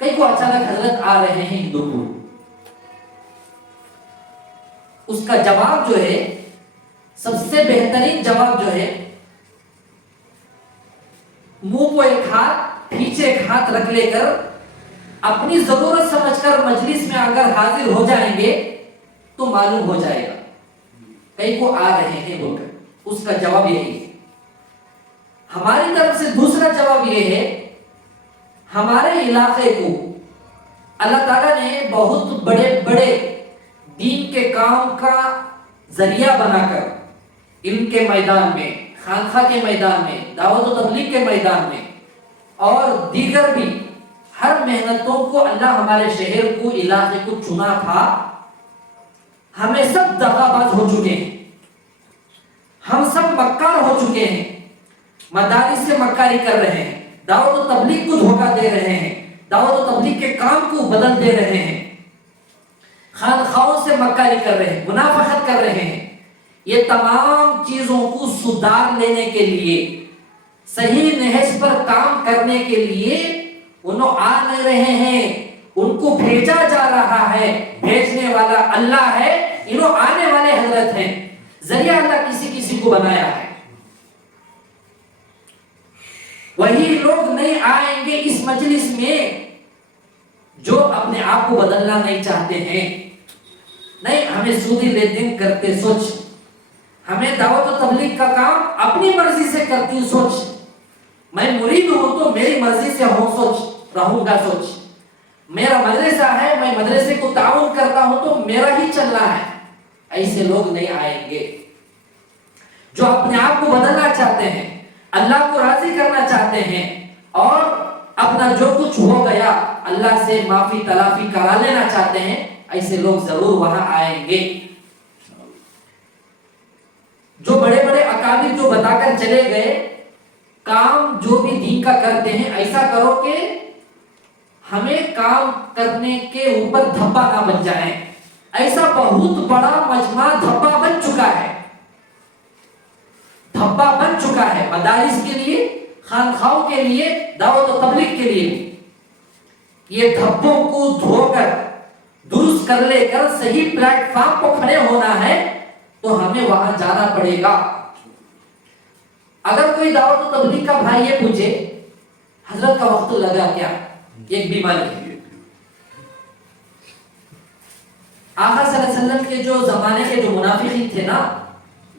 کئی کو اچانک حضرت آ رہے ہیں ہندوپور، اس کا جواب جو ہے، سب سے بہترین جواب جو ہے، منہ کو ایک ہاتھ پیچھے ایک ہاتھ رکھ لے کر اپنی ضرورت سمجھ کر مجلس میں اگر حاضر ہو جائیں گے تو معلوم ہو جائے گا کئی کو آ رہے ہیں بول کر۔ اس کا جواب یہی ہے۔ ہماری طرف سے دوسرا جواب یہ ہے، ہمارے علاقے کو اللہ تعالیٰ نے بہت بڑے بڑے دین کے کام کا ذریعہ بنا کر، علم کے میدان میں، خانقاہ کے میدان میں، دعوت و تبلیغ کے میدان میں اور دیگر بھی ہر محنتوں کو اللہ ہمارے شہر کو، علاقے کو چنا تھا۔ ہمیں سب دغا باز ہو چکے ہیں، ہم سب مکار ہو چکے ہیں، مدارس سے مکاری کر رہے ہیں، دعوت و تبلیغ کو دھوکہ دے رہے ہیں، دعوت و تبلیغ کے کام کو بدل دے رہے ہیں، خانقاہوں سے مکاری کر رہے ہیں، منافقت کر رہے ہیں۔ یہ تمام چیزوں کو سدھار لینے کے لیے، صحیح نہج پر کام کرنے کے لیے انہوں آ نہیں رہے ہیں، ان کو بھیجا جا رہا ہے، بھیجنے والا اللہ ہے، انہوں آنے والے حضرت ہیں، ذریعہ اللہ کسی کو بنایا ہے۔ وہی لوگ نہیں آئیں گے اس مجلس میں جو اپنے آپ کو بدلنا نہیں چاہتے ہیں۔ نہیں، ہمیں سودی لین دین کرتے سوچ، ہمیں دعوت و تبلیغ کا کام اپنی مرضی سے کرتی ہوں سوچ، میں مرید ہوں تو میری مرضی سے ہوں سوچ، رہوں گا سوچ، میرا مدرسہ ہے، میں مدرسے کو تعاون کرتا ہوں تو میرا ہی چلنا ہے، ایسے لوگ نہیں آئیں گے۔ جو اپنے آپ کو بدلنا چاہتے ہیں، اللہ کو راضی کرنا چاہتے ہیں اور اپنا جو کچھ ہو گیا اللہ سے معافی تلافی کرا لینا چاہتے ہیں، ایسے لوگ ضرور وہاں آئیں گے۔ جو بڑے بڑے اکابر جو بتا کر چلے گئے، کام جو بھی دین کا کرتے ہیں ایسا کرو کہ ہمیں کام کرنے کے اوپر دھبا نہ بن جائے۔ ایسا بہت بڑا مجمع دھبا بن چکا ہے، دھبا بن چکا ہے، مدارس کے لیے، خانقاہوں کے لیے، دعوت و تبلیغ کے لیے۔ یہ دھبوں کو دھو کر درست کر لے کر صحیح پلیٹ فارم پر کھڑے ہونا ہے تو ہمیں وہاں جانا پڑے گا۔ اگر کوئی دعوت و تبلیغ کا بھائی یہ پوچھے حضرت کا وقت لگا کیا، ایک بیماری ہے۔ آقا صلی اللہ علیہ وسلم کے جو زمانے کے جو منافقین تھے نا،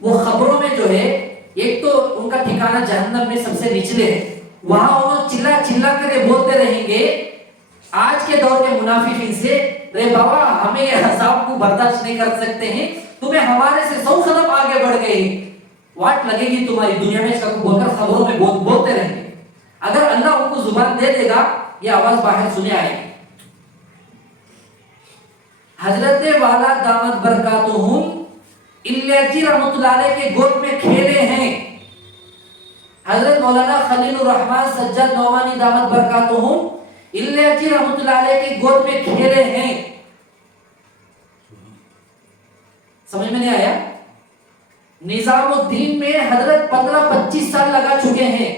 وہ خبروں میں جو ہے ایک تو ان کا ٹھکانہ جہنم میں سب سے نچلے ہے، وہاں انہوں چلا چلا کر یہ بولتے رہیں گے آج کے دور کے منافقین سے، رے بابا ہمیں یہ عذاب کو برداشت نہیں کر سکتے ہیں، تمہیں ہمارے سے 100 قدم آگے بڑھ گئے، واٹ لگے گی تمہاری دنیا میں، اس کا بول کر خبروں میں بولتے رہیں گے۔ اگر اللہ ان کو زبان دے دے گا یہ آواز باہر سنے آئے گی۔ حضرت والا دامت برکاتہم الیاچی رحمۃ اللہ علیہ کے گود میں کھیلے ہیں، حضرت مولانا خلیل الرحمن سجاد نعمانی دامت برکاتہم الیاچی رحمۃ اللہ علیہ کے گود میں کھیلے ہیں۔ سمجھ میں نہیں آیا؟ نظام الدین میں حضرت 15-25 سال لگا چکے ہیں،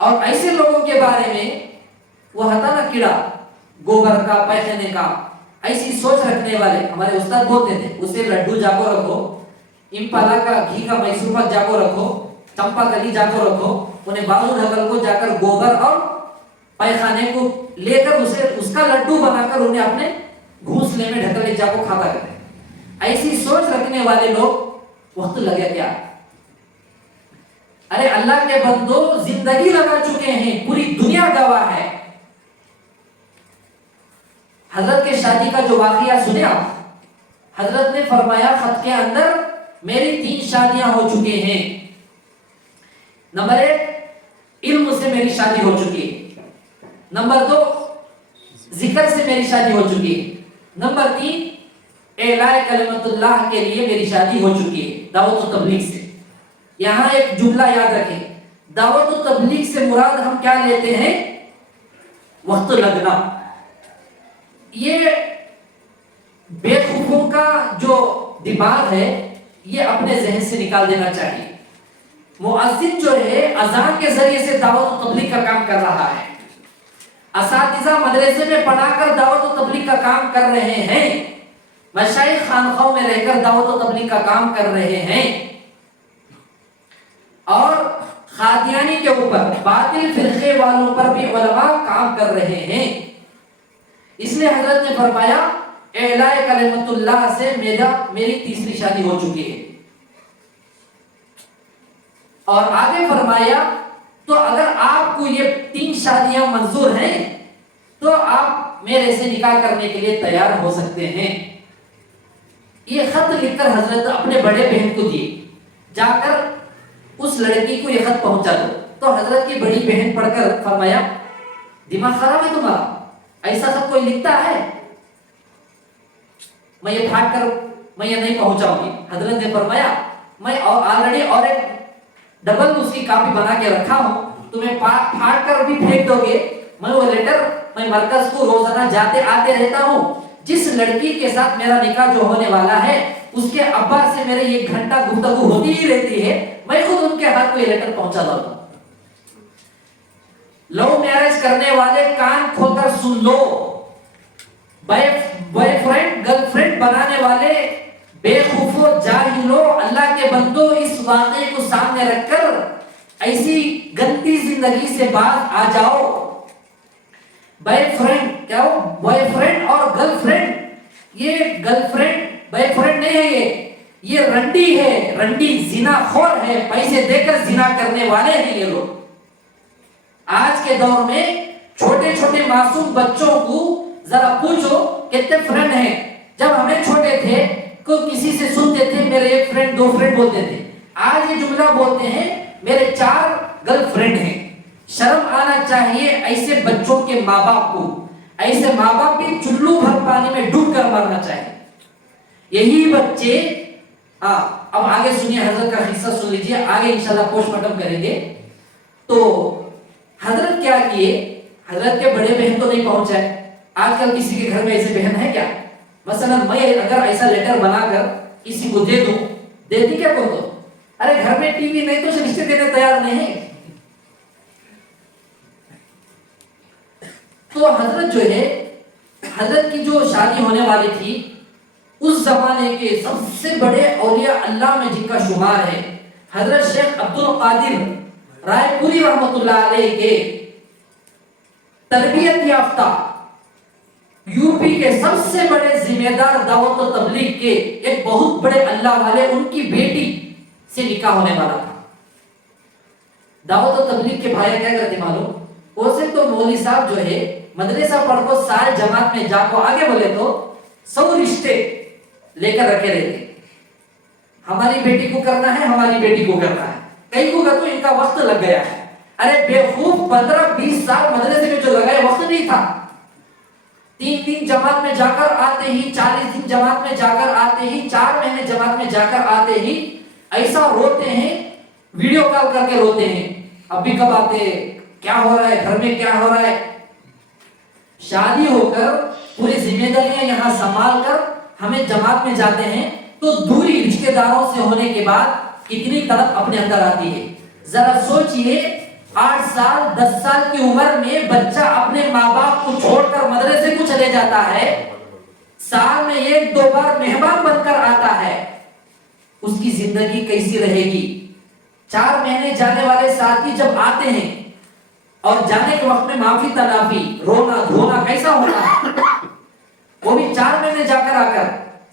اور ایسے لوگوں کے بارے میں وہ ہتا نا کیڑا گوبر کا پیخانے کا، ایسی سوچ رکھنے والے ہمارے استاد بولتے تھے اسے لڈو جاگو رکھو، امپالا کا گھی کا میسور پاک جاگو رکھو، چمپا کلی جاگو رکھو، انہیں بازو ڈھکل کو جا کر گوبر اور پیخانے کو لے کر اسے اس کا لڈو بنا کر انہیں اپنے گھونسلے میں ڈھکل لے جا کو کھاتا کرتے۔ ایسی سوچ رکھنے والے لوگ وقت لگے کیا؟ ارے اللہ کے بندو زندگی لگا چکے ہیں، پوری دنیا گواہ ہے۔ حضرت کے شادی کا جو واقعہ سنے آپ، حضرت نے فرمایا خط کے اندر میری 3 شادیاں ہو چکی ہیں۔ نمبر 1 علم سے میری شادی ہو چکی ہے، نمبر 2 ذکر سے میری شادی ہو چکی ہے، نمبر 3 اعلاء کلمت اللہ کے لیے میری شادی ہو چکی ہے دعوت و تبلیغ سے۔ یہاں ایک جملہ یاد رکھیں، دعوت و تبلیغ سے مراد ہم کیا لیتے ہیں؟ وقت لگنا۔ یہ بے خوفوں کا جو دماغ ہے یہ اپنے ذہن سے نکال دینا چاہیے۔ مؤذن جو ہے اذان کے ذریعے سے دعوت و تبلیغ کا کام کر رہا ہے، اساتذہ مدرسے میں پڑھا کر دعوت و تبلیغ کا کام کر رہے ہیں، مشائخ خانقاہوں میں رہ کر دعوت و تبلیغ کا کام کر رہے ہیں، اور قادیانی کے اوپر باطل فرقے والوں پر بھی علماء کام کر رہے ہیں۔ اس لیے حضرت نے فرمایا اعلاء کلمت اللہ سے میری 3ری شادی ہو چکی ہے، اور آگے فرمایا تو اگر آپ کو یہ 3 شادیاں منظور ہیں تو آپ میرے سے نکاح کرنے کے لیے تیار ہو سکتے ہیں۔ یہ خط لکھ کر حضرت اپنے بڑے بہن کو دیے، جا کر اس لڑکی کو یہ خط پہنچا دو۔ تو حضرت کی بڑی بہن پڑھ کر فرمایا دماغ خراب ہے تمہارا، ایسا خط کوئی لکھتا ہے؟ میں یہ پھاٹ کر میں یہ نہیں پہنچاؤں گی۔ حضرت نے فرمایا میں آلریڈی اور ایک ڈبل اس کی کاپی بنا کے رکھا ہوں، تمہیں پھاٹ کر بھی پھینک دو گے، میں وہ لیٹر میں مرکز کو روزانہ جاتے آتے رہتا ہوں، جس لڑکی کے ساتھ میرا نکاح جو ہونے والا ہے اس کے ابا سے میرے 1 گھنٹہ گفتگو ہوتی ہی رہتی ہے، میں خود ان کے ہاتھ کو یہ لیٹر پہنچا دیتا ہوں۔ لو میرج کرنے والے کان کھول کر سن لو، بوائے فرینڈ گرل فرینڈ بنانے والے بے خوفو جاہلو، اللہ کے بندو اس واقعے کو سامنے رکھ کر ایسی گندی زندگی سے باز آ جاؤ۔ بوائے فرینڈ کیا ہو؟ بوائے فرینڈ اور گرل فرینڈ، یہ گرل فرینڈ بوائے فرینڈ نہیں ہے، یہ رنڈی ہے، رنڈی زنا خور ہے، پیسے دے کر زنا کرنے والے ہیں یہ لوگ۔ آج کے دور میں چھوٹے چھوٹے معصوم بچوں کو ذرا پوچھو کتنے فرینڈ ہیں؟ جب ہمیں چھوٹے تھے کو کسی سے سنتے تھے میرے 1 فرینڈ 2 فرینڈ بولتے تھے، آج یہ جملہ بولتے ہیں میرے 4 گرل فرینڈ ہیں۔ شرم آنا چاہیے ایسے بچوں کے ماں باپ کو، ایسے ماں باپ بھی چلو بھر پانی میں ڈوب کر مرنا چاہیے۔ یہی بچے اب آگے سنیے، حضرت کا قصہ سن لیجیے، آگے انشاءاللہ پوسٹ مارٹم کریں گے۔ تو حضرت کیا کیے، حضرت کے بڑے بہن تو نہیں پہنچائے۔ آج کل کسی کے گھر میں ایسے بہن ہے کیا؟ مثلا میں اگر ایسا لیٹر بنا کر کسی کو دے دوں، دیتی کیا کو تو؟ ارے گھر میں ٹی وی نہیں تو رشتے دینے تیار نہیں۔ تو حضرت جو ہے، حضرت کی جو شادی ہونے والی تھی اس زمانے کے سب سے بڑے اولیاء اللہ میں جن کا شمار ہے حضرت شیخ عبد القادر رائے پوری رحمت اللہ علیہ کے تربیت یافتہ یو پی کے سب سے بڑے ذمہ دار دعوت و تبلیغ کے ایک بہت بڑے اللہ والے، ان کی بیٹی سے نکاح ہونے والا تھا۔ دعوت و تبلیغ کے بھائی کیا کرتے معلوم؟ اسے تو مولوی صاحب جو ہے مدرسہ پڑھ کو سال جماعت میں جا کو آگے بولے تو 100 رشتے لے کر رکھے رہتے، ہماری بیٹی کو کرنا ہے، ہماری بیٹی کو کرنا ہے، کئی کو تو ان کا وقت لگ گیا ہے۔ ارے بے خوف 15-20 سال مدرسے میں جو لگائے وقت نہیں تھا، 3 دن جماعت میں جا کر آتے ہی، 40 دن جماعت میں جا کر آتے ہی، 4 مہینے جماعت میں جا کر آتے ہی ایسا روتے ہیں، ویڈیو کال کر کے روتے ہیں، ابھی کب آتے، کیا ہو رہا ہے گھر میں، کیا ہو رہا ہے۔ شادی ہو کر پوری ذمہ داریاں یہاں سنبھال کر ہمیں جماعت میں جاتے ہیں، تو دوری رشتے داروں سے ہونے کے بعد کتنی تڑپ اپنے اندر آتی ہے. ذرا سوچئے 8 سال 10 سال کی عمر میں بچہ اپنے ماں باپ کو چھوڑ کر مدرسے کو چلے جاتا ہے, سال میں 1-2 بار مہمان بن کر آتا ہے, اس کی زندگی کیسی رہے گی؟ 4 مہینے جانے والے ساتھی جب آتے ہیں اور جانے کے وقت میں معافی تلافی رونا دھونا کیسا ہوتا ہے؟ وہ بھی 4 مہینے جا کر آ کر,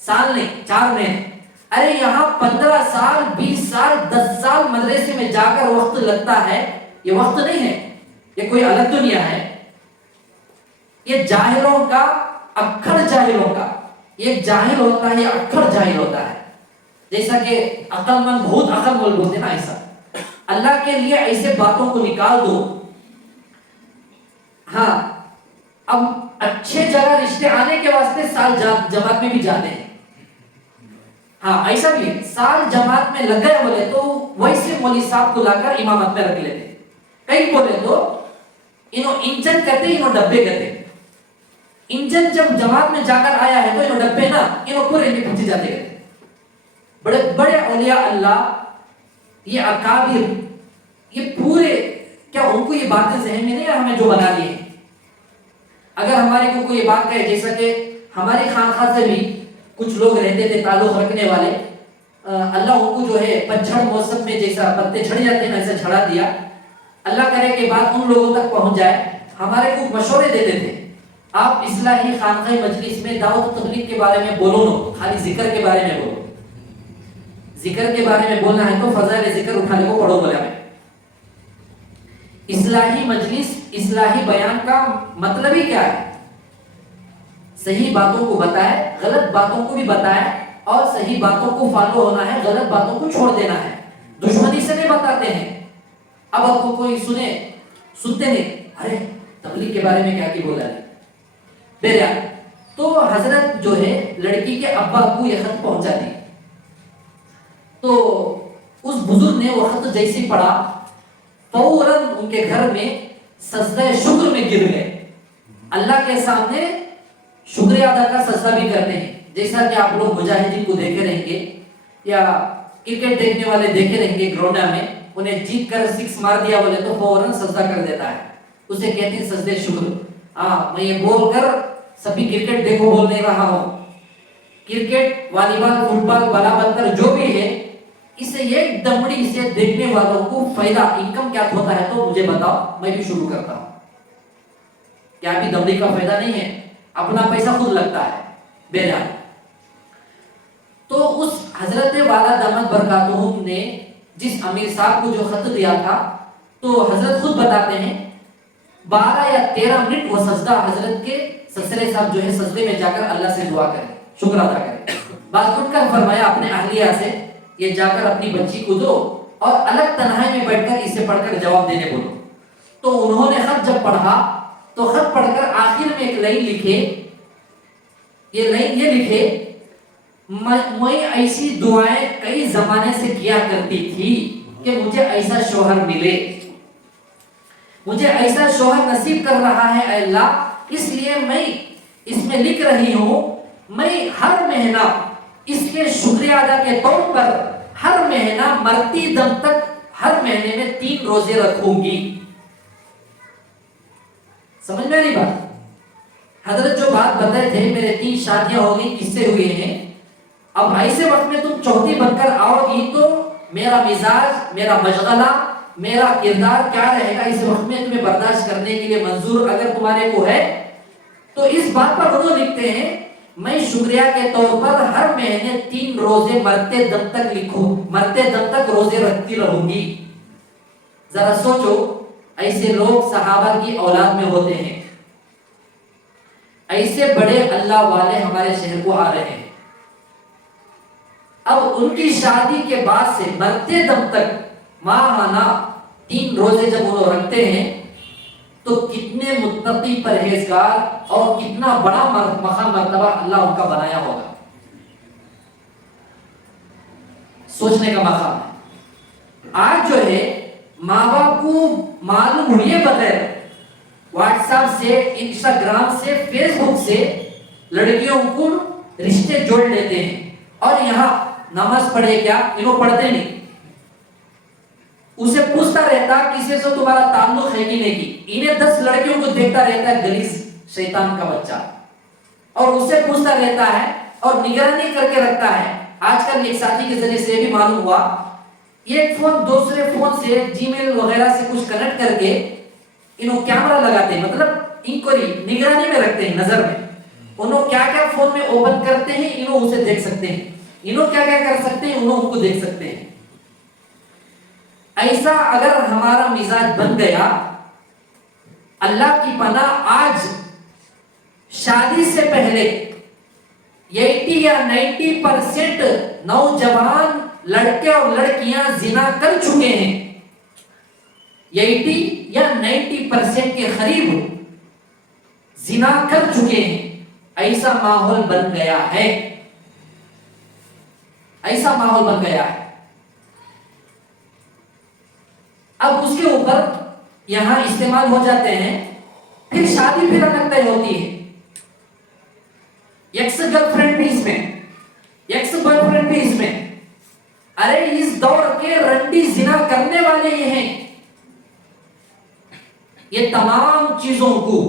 سال نہیں 4 مہینے. ارے یہاں 15 سال 20 سال 10 سال مدرسے میں جا کر وقت لگتا ہے, یہ وقت نہیں ہے, یہ کوئی الگ دنیا ہے. یہ جاہلوں کا اکھڑ جاہلوں کا, یہ جاہل ہوتا ہے, یہ اکھڑ جاہل ہوتا ہے. جیسا کہ عقل مند بہت عقل مند بولتے ہیں نا, ایسا اللہ کے لیے ایسے باتوں کو نکال دو. ہاں اب اچھے جگہ رشتے آنے کے واسطے سال جماعت میں بھی جاتے ہیں. ہاں ایسا بھی ہے, سال جماعت میں لگ گئے بولے تو ویسے مولوی صاحب کو لا کر امامت میں رکھ لیتے. کئی بولے تو انہوں انجن کہتے, انہوں ڈبے کہتے. انجن جب جماعت میں جا کر آیا ہے تو انہوں ڈبے نا, انہوں پورے انہیں پہنچے جاتے گئے. بڑے بڑے اولیاء اللہ, یہ اکابر, یہ پورے, کیا ان کو یہ باتیں ذہن میں نہیں ہے ہمیں جو بنا لیے. اگر ہمارے کو کوئی بات کہے, جیسا کہ ہماری خانقاہ سے بھی کچھ لوگ رہتے تھے تعلق رکھنے والے, اللہ ان کو جو ہے پتجھڑ موسم میں جیسا پتے جھڑ جاتے ہیں ایسا جھڑا دیا. اللہ کرے کہ بات ان لوگوں تک پہنچ جائے. ہمارے کو مشورے دیتے تھے, آپ اصلاحی خانقاہ مجلس میں دعوت و تبلیغ کے بارے میں بولو نا, خالی ذکر کے بارے میں بولو. ذکر کے بارے میں بولنا ہے تو فضائل ذکر اٹھانے کو پڑھو بولے ہمیں. اصلاحی مجلس, اصلاحی بیان کا مطلب ہی کیا ہے؟ صحیح باتوں کو بتائے, غلط باتوں کو بھی بتائے, اور صحیح باتوں کو فالو ہونا ہے, غلط باتوں کو چھوڑ دینا ہے. دشمنی سے نہیں بتاتے ہیں. اب آپ کو کوئی سنتے نہیں, ارے تبلیغ کے بارے میں کیا کی بولا ہے. بہرحال تو حضرت جو ہے لڑکی کے ابا کو یہ خط پہنچا دی. تو اس بزرگ نے وہ خط جیسے پڑھا, فوراً ان کے گھر میں سجدہ شکر میں گر گئے. اللہ کے سامنے شکریہ ادا کا سجدہ بھی کرتے ہیں, جیسا کہ آپ لوگ مجاہدین کو دیکھے رہیں گے یا کرکٹ دیکھنے والے دیکھے رہیں گے گراؤنڈ میں, انہیں جیت کر 6 مار دیا بولے تو فوراً سجدہ کر دیتا ہے, اسے کہتے ہیں سجدہ شکر. میں یہ بول کر سبھی کرکٹ دیکھو بول نہیں رہا ہوں. کرکٹ, والی بال, فٹ بال, بلا بنتر جو بھی ہے, اسے ایک دمڑی سے دیکھنے والوں کو فائدہ انکم کیا ہوتا ہے تو مجھے بتاؤ, میں بھی شروع کرتا ہوں. کیا بھی دمڑی کا فائدہ نہیں ہے, اپنا پیسہ خود لگتا ہے. بہرحال تو اس حضرت والا دامت برکاتہم نے جس امیر صاحب کو جو خط دیا تھا, تو حضرت خود بتاتے ہیں 12 یا 13 منٹ وہ سجدہ حضرت کے سسرے صاحب جو ہے سجدے میں جا کر اللہ سے دعا کرے, شکر ادا کرے. بعد اٹھ کر فرمایا اپنے اہلیہ سے, یہ جا کر اپنی بچی کو دو اور الگ تنہائی میں بیٹھ کر اسے پڑھ کر جواب دینے بولو. تو انہوں نے خط جب پڑھا تو خط پڑھ کر آخر میں ایک لائن لکھے, یہ لائن یہ لکھے, میں ایسی دعائیں کئی زمانے سے کیا کرتی تھی کہ مجھے ایسا شوہر ملے, مجھے ایسا شوہر نصیب کر رہا ہے اے اللہ, اس لیے میں اس میں لکھ رہی ہوں, میں ہر مہینہ اس کے شکریہ ادا کے طور پر ہر مہینہ مرتی دم تک ہر مہینے میں 3 روزے رکھوں گی. سمجھ میں نہیں بات؟ حضرت جو بات بتائے تھے, میرے 3 شادیاں ہو گئی, کس سے ہوئے ہیں, اب ایسے وقت میں تم چوتھی بن کر آؤ گی تو میرا مزاج, میرا مشغلہ, میرا کردار کیا رہے گا اس وقت میں تمہیں برداشت کرنے کے لیے منظور اگر تمہارے کو ہے. تو اس بات پر انہوں لکھتے ہیں, میں شکریہ کے طور پر ہر مہینے 3 روزے مرتے دم تک لکھوں, مرتے دم تک روزے رکھتی رہوں گی. ذرا سوچو, ایسے لوگ صحابہ کی اولاد میں ہوتے ہیں, ایسے بڑے اللہ والے ہمارے شہر کو آ رہے ہیں. اب ان کی شادی کے بعد سے مرتے دم تک ماہانہ 3 روزے جب وہ رکھتے ہیں تو کتنے متقی پرہیزگار اور کتنا بڑا مقام مرتبہ اللہ ان کا بنایا ہوگا. سوچنے کا مقام ہے. آج جو ہے ماں باپ کو معلوم ہوئے بغیر واٹس ایپ سے, انسٹاگرام سے, فیس بک سے لڑکیوں کو رشتے جوڑ لیتے ہیں, اور یہاں نماز پڑھے کیا؟ انہوں پڑھتے نہیں. اسے پوچھتا رہتا کسی سے تمہارا تعلق ہے کہ نہیں کی. انہیں 10 لڑکیوں کو دیکھتا رہتا ہے غلیظ شیطان کا بچہ, اور اسے پوچھتا رہتا ہے اور نگرانی کر کے رکھتا ہے. آج کل ایک ساتھی کے ذریعے سے بھی معلوم ہوا, ایک فون دوسرے فون سے جی میل وغیرہ سے کچھ کنیکٹ کر کے انہوں کیمرہ لگاتے ہیں, مطلب انکوائری نگرانی میں رکھتے ہیں, نظر میں. انہوں کیا کیا فون میں اوپن کرتے ہیں انہوں اسے دیکھ سکتے ہیں, انہوں کیا کیا کر سکتے ہیں انہوں ان کو دیکھ سکتے ہیں. ایسا اگر ہمارا مزاج بن گیا, اللہ کی پناہ آج شادی سے پہلے 80 یا 90% نوجوان لڑکے اور لڑکیاں زنا کر چکے ہیں. 80 یا 90% کے قریب زنا کر چکے ہیں. ایسا ماحول بن گیا ہے, ایسا ماحول بن گیا ہے. اب اس کے اوپر یہاں استعمال ہو جاتے ہیں, پھر شادی پھر الگ طے ہوتی ہے. ایکس گرل فرینڈ بھی اس میں, ایکس بوائے فرینڈ بھی اس میں. ارے اس دور کے رنڈی زنا کرنے والے یہ ہیں. یہ تمام چیزوں کو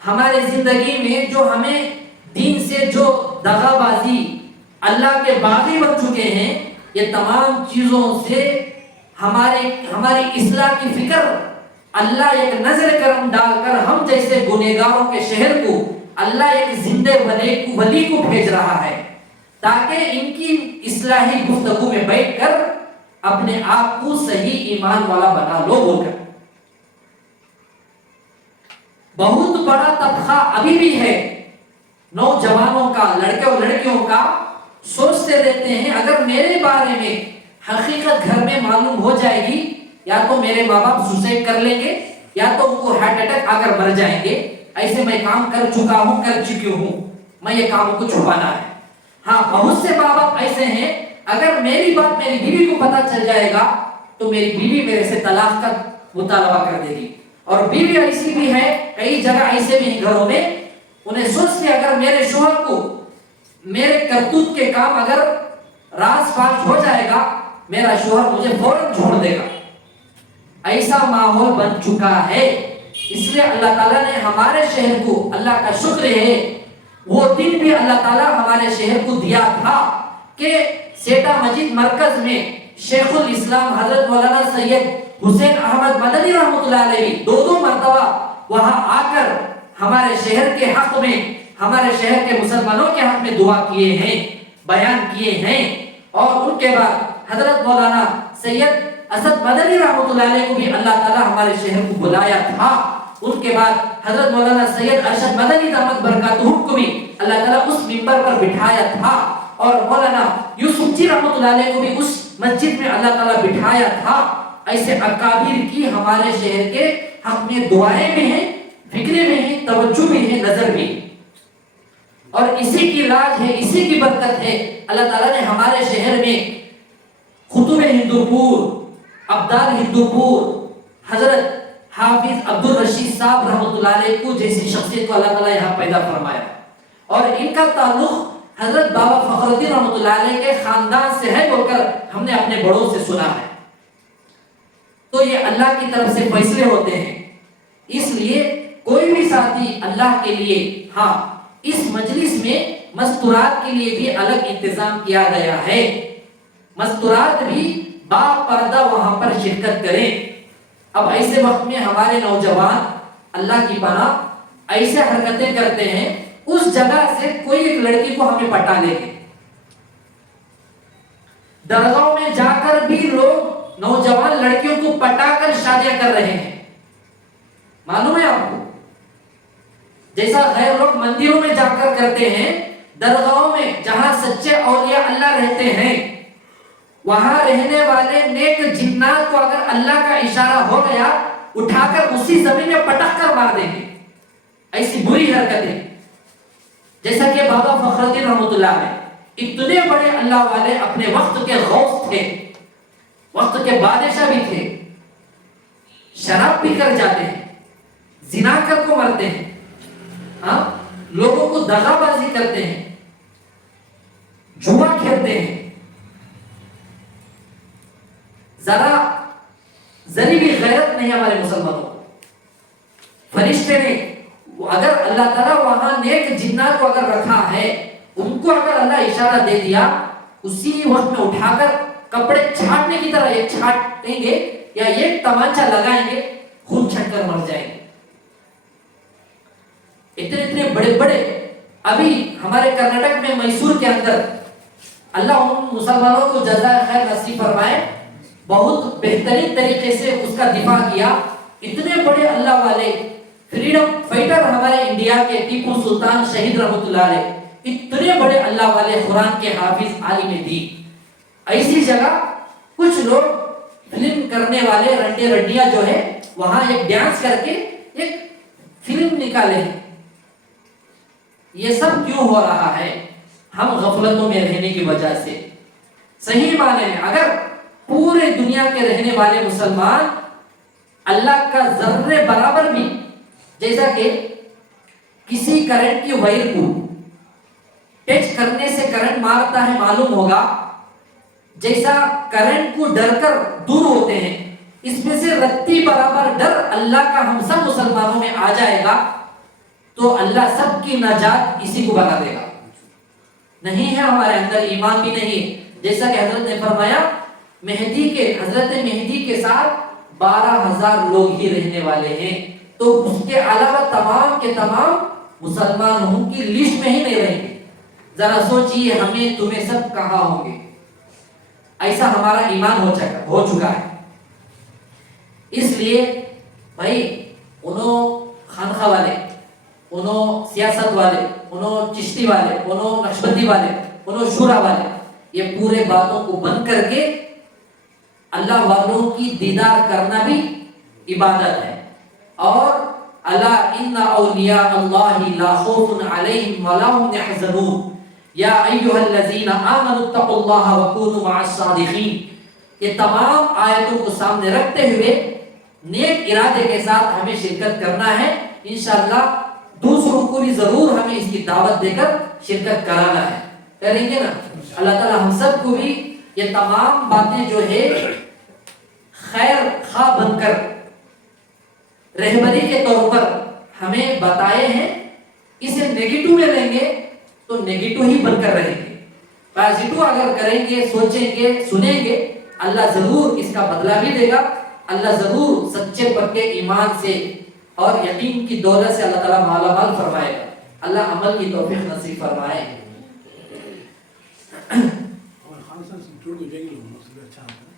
ہمارے زندگی میں جو ہمیں دین سے جو دغا بازی, اللہ کے باغی بن چکے ہیں, یہ تمام چیزوں سے ہماری اصلاح کی فکر اللہ ایک نظر کرم ڈال کر ہم جیسے گنہگاروں کے شہر کو اللہ ایک زندہ ولی کو بھیج رہا ہے, تاکہ ان کی اصلاحی گفتگو میں بیٹھ کر اپنے آپ کو صحیح ایمان والا بنا لو بول کر. بہت بڑا طبقہ ابھی بھی ہے نوجوانوں کا, لڑکے اور لڑکیوں کا, سوچتے رہتے ہیں اگر میرے بارے میں حقیقت گھر میں معلوم ہو جائے گی, یا تو میرے ماں باپ سوسائڈ کر لیں گے, یا تو ان کو ہارٹ اٹیک آ کر مر جائیں گے. ایسے میں کام کر چکا ہوں, کر چکی ہوں, میں یہ کام کو چھپانا ہے. ہاں, بہت سے ماں باپ ایسے ہیں اگر میری بات میری بیوی کو پتا چل جائے گا تو میری بیوی میرے سے طلاق کا مطالبہ کر دے گی. اور بیوی ایسی بھی ہے, کئی جگہ ایسے بھی ہیں گھروں میں, انہیں سوچتے اگر میرے شوہر کو میرے کرتوت کے کام اگر راز فاش ہو جائے گا, میرا شوہر مجھے فوراً چھوڑ دے گا. ایسا ماحول بن چکا ہے. اس لیے اللہ تعالیٰ نے ہمارے شہر کو, اللہ کا شکر ہے, وہ دن بھی اللہ تعالیٰ ہمارے شہر کو دیا تھا کہ سیٹا مسجد مرکز میں شیخ الاسلام حضرت مولانا سید حسین احمد مدنی رحمۃ اللہ علیہ 2 مرتبہ وہاں آ کر ہمارے شہر کے حق میں, ہمارے شہر کے مسلمانوں کے حق میں دعا کیے ہیں, بیان کیے ہیں. اور ان کے بعد حضرت مولانا سید اسد مدنی رحمۃ اللہ علیہ کو بھی اللہ تعالیٰ ہمارے شہر کو بلایا تھا. ان کے بعد حضرت مولانا سید ارشد مدنی دامت برکاتہ کو بھی اللہ تعالیٰ اس منبر پر بٹھایا تھا, اور مولانا یوسف جی رحمۃ اللہ علیہ کو بھی اس مسجد میں اللہ تعالیٰ بٹھایا تھا. ایسے اکابر کی ہمارے شہر کے حق میں دعائیں بھی ہیں, فکریں بھی ہیں, توجہ بھی ہے, نظر بھی. اور اسی کی راج ہے, اسی کی برکت ہے, اللہ تعالیٰ نے ہمارے شہر میں خطب ہندو پور, ابدال ہندو پور, حضرت حافظ عبد الرشید صاحب رحمۃ اللہ علیہ کو جیسی شخصیت کو اللہ تعالیٰ یہاں پیدا فرمایا. اور ان کا تعلق حضرت بابا فخر الدین رحمۃ اللہ علیہ کے خاندان سے ہے بول کر ہم نے اپنے بڑوں سے سنا ہے. تو یہ اللہ کی طرف سے فیصلے ہوتے ہیں. اس لیے کوئی بھی ساتھی اللہ کے لیے, ہاں اس مجلس میں مستورات کے لیے بھی الگ انتظام کیا گیا ہے, مستورات بھی با پردہ وہاں پر شرکت کریں. اب ایسے وقت میں ہمارے نوجوان اللہ کی پناہ ایسے حرکتیں کرتے ہیں, اس جگہ سے کوئی ایک لڑکی کو ہمیں پٹا لے گے. درگاہوں میں جا کر بھی لوگ نوجوان لڑکیوں کو پٹا کر شادیاں کر رہے ہیں. معلوم ہے آپ کو, جیسا غیر لوگ مندروں میں جا کر کرتے ہیں, درگاہوں میں جہاں سچے اولیاء اللہ رہتے ہیں, وہاں رہنے والے نیک جنات کو اگر اللہ کا اشارہ ہو گیا اٹھا کر اسی زمین میں پٹک کر مار دیں گے. ایسی بری حرکتیں, جیسا کہ بابا فخر الدین رحمۃ اللہ علیہ اتنے بڑے اللہ والے اپنے وقت کے غوث تھے, وقت کے بادشاہ بھی تھے, شراب پی کر جاتے ہیں, زنا کر کو مرتے ہیں, لوگوں کو دغا بازی کرتے ہیں, جوا کھیلتے ہیں، ذری بھی غیرت نہیں ہمارے مسلمانوں کو. فرشتے نے اگر اللہ تعالیٰ وہاں نیک جنات کو اگر رکھا ہے، ان کو اگر اللہ اشارہ دے دیا، اسی وقت میں اٹھا کر کپڑے چھاٹنے کی طرح ایک چھاٹیں گے یا ایک تمانچہ لگائیں گے، خون چھٹ کر مر جائیں گے. اتنے بڑے بڑے ابھی ہمارے کرناٹک میں میسور کے اندر اللہ ان مسلمانوں کو جزائے خیر نصیب فرمائے، بہت بہترین طریقے سے اس کا دفاع کیا. اتنے بڑے اللہ والے فریڈم فائٹر ہمارے انڈیا کے ٹیپو سلطان شہید رحمۃ اللہ علیہ، اتنے بڑے اللہ والے، قرآن کے حافظ، عالم دین. ایسی جگہ کچھ لوگ فلم کرنے والے رنڈے رڈیاں جو ہے وہاں ایک ڈانس کر کے ایک فلم نکالے ہیں. یہ سب کیوں ہو رہا ہے؟ ہم غفلتوں میں رہنے کی وجہ سے. صحیح معنی میں اگر پورے دنیا کے رہنے والے مسلمان اللہ کا ذرے برابر بھی، جیسا کہ کسی کرنٹ کی وائر کو ٹچ کرنے سے کرنٹ مارتا ہے معلوم ہوگا، جیسا کرنٹ کو ڈر کر دور ہوتے ہیں، اس میں سے رتی برابر ڈر اللہ کا ہم سب مسلمانوں میں آ جائے گا تو اللہ سب کی نجات اسی کو بنا دے گا. نہیں ہے ہمارے اندر ایمان بھی نہیں. جیسا کہ حضرت نے فرمایا حضرت مہدی کے ساتھ 12,000 لوگ ہی رہنے والے ہیں، تو اس کے علاوہ تمام کے تمام مسلمانوں کی لسٹ میں ہی نہیں رہیں گے. ذرا سوچئے ہمیں تمہیں سب کہاں ہوں گے. ایسا ہمارا ایمان ہو چکا ہے. اس لیے بھائی انہوں خانخواہ والے، انہوں سیاست والے، انہوں چشتی والے، انہوں نقشبندی والے، انہوں شورا والے، یہ پورے باتوں کو بند کر کے اللہ والوں کی دیدار کرنا بھی عبادت ہے. اور اللہ ان اولیاء اللہ لا خوف علیہم ولا هم يحزنون یا ایھا الذین آمنوا اتقوا اللہ وکونوا مع الصادقین. یہ تمام آیتوں کو سامنے رکھتے ہوئے نیک ارادے کے ساتھ ہمیں شرکت کرنا ہے. انشاءاللہ دوسروں کو بھی ضرور ہمیں اس کی دعوت دے کر شرکت کرانا ہے. کریں گے نا؟ اللہ تعالی ہم سب کو بھی یہ تمام باتیں جو ہے خیر خواہ بن کر رہبری کے طور پر ہمیں بتائے ہیں، اسے نیگیٹو میں لیں گے تو نیگیٹو ہی بن کر رہیں گے. پازیٹو اگر کریں گے، سوچیں گے، سنیں گے، اللہ ضرور اس کا بدلہ بھی دے گا. اللہ ضرور سچے پکے ایمان سے اور یقین کی دولت سے اللہ تعالیٰ مالا مال فرمائے گا. اللہ عمل کی توفیق نصیب فرمائے.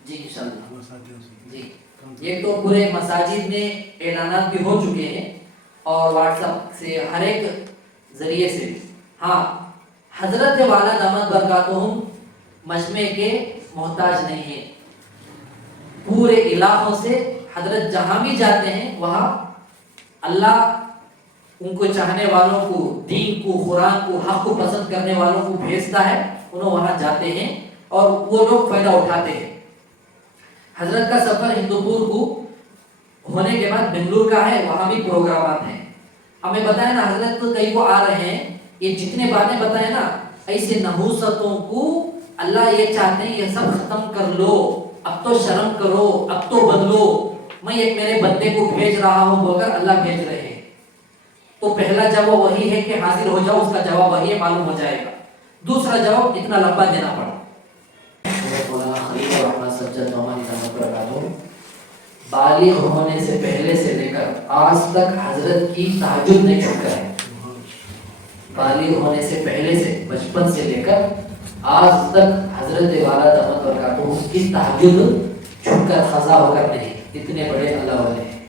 جی انشاءاللہ. جی یہ تو پورے مساجد میں اعلانات بھی ہو چکے ہیں اور واٹس ایپ سے ہر ایک ذریعے سے. ہاں حضرت والا دامت برکاتہم مجمع کے محتاج نہیں ہیں. پورے علاقوں سے حضرت جہاں بھی جاتے ہیں وہاں اللہ ان کو چاہنے والوں کو، دین کو، قرآن کو، حق کو پسند کرنے والوں کو بھیجتا ہے. انہوں وہاں جاتے ہیں اور وہ لوگ فائدہ اٹھاتے ہیں. حضرت کا سفر ہندوپور کو ہونے کے بعد بنگلور کا ہے، وہاں بھی پروگرامات ہیں. ہمیں بتائیں نا حضرت کئی کو آ رہے ہیں، یہ جتنے باتیں بتائیں نا ایسے نحوستوں کو اللہ یہ چاہتے ہیں یہ سب ختم کر لو، اب تو شرم کرو، اب تو بدلو. میں ایک میرے بندے کو بھیج رہا ہوں بول کر اللہ بھیج رہے ہیں. تو پہلا جواب وہی ہے کہ حاضر ہو جاؤ، اس کا جواب وہی ہے، معلوم ہو جائے گا. دوسرا جواب اتنا لمبا دینا پڑا. بالغ ہونے سے پہلے سے لے کر آج تک حضرت کی تہجد نہیں چھوٹ کر ہے. بالغ ہونے سے پہلے سے، بچپن سے لے کر آج تک حضرت والا دامت برکاتہ اس کی تہجد چھوٹ کر خزا ہو کر نہیں. اتنے بڑے اللہ والے ہیں.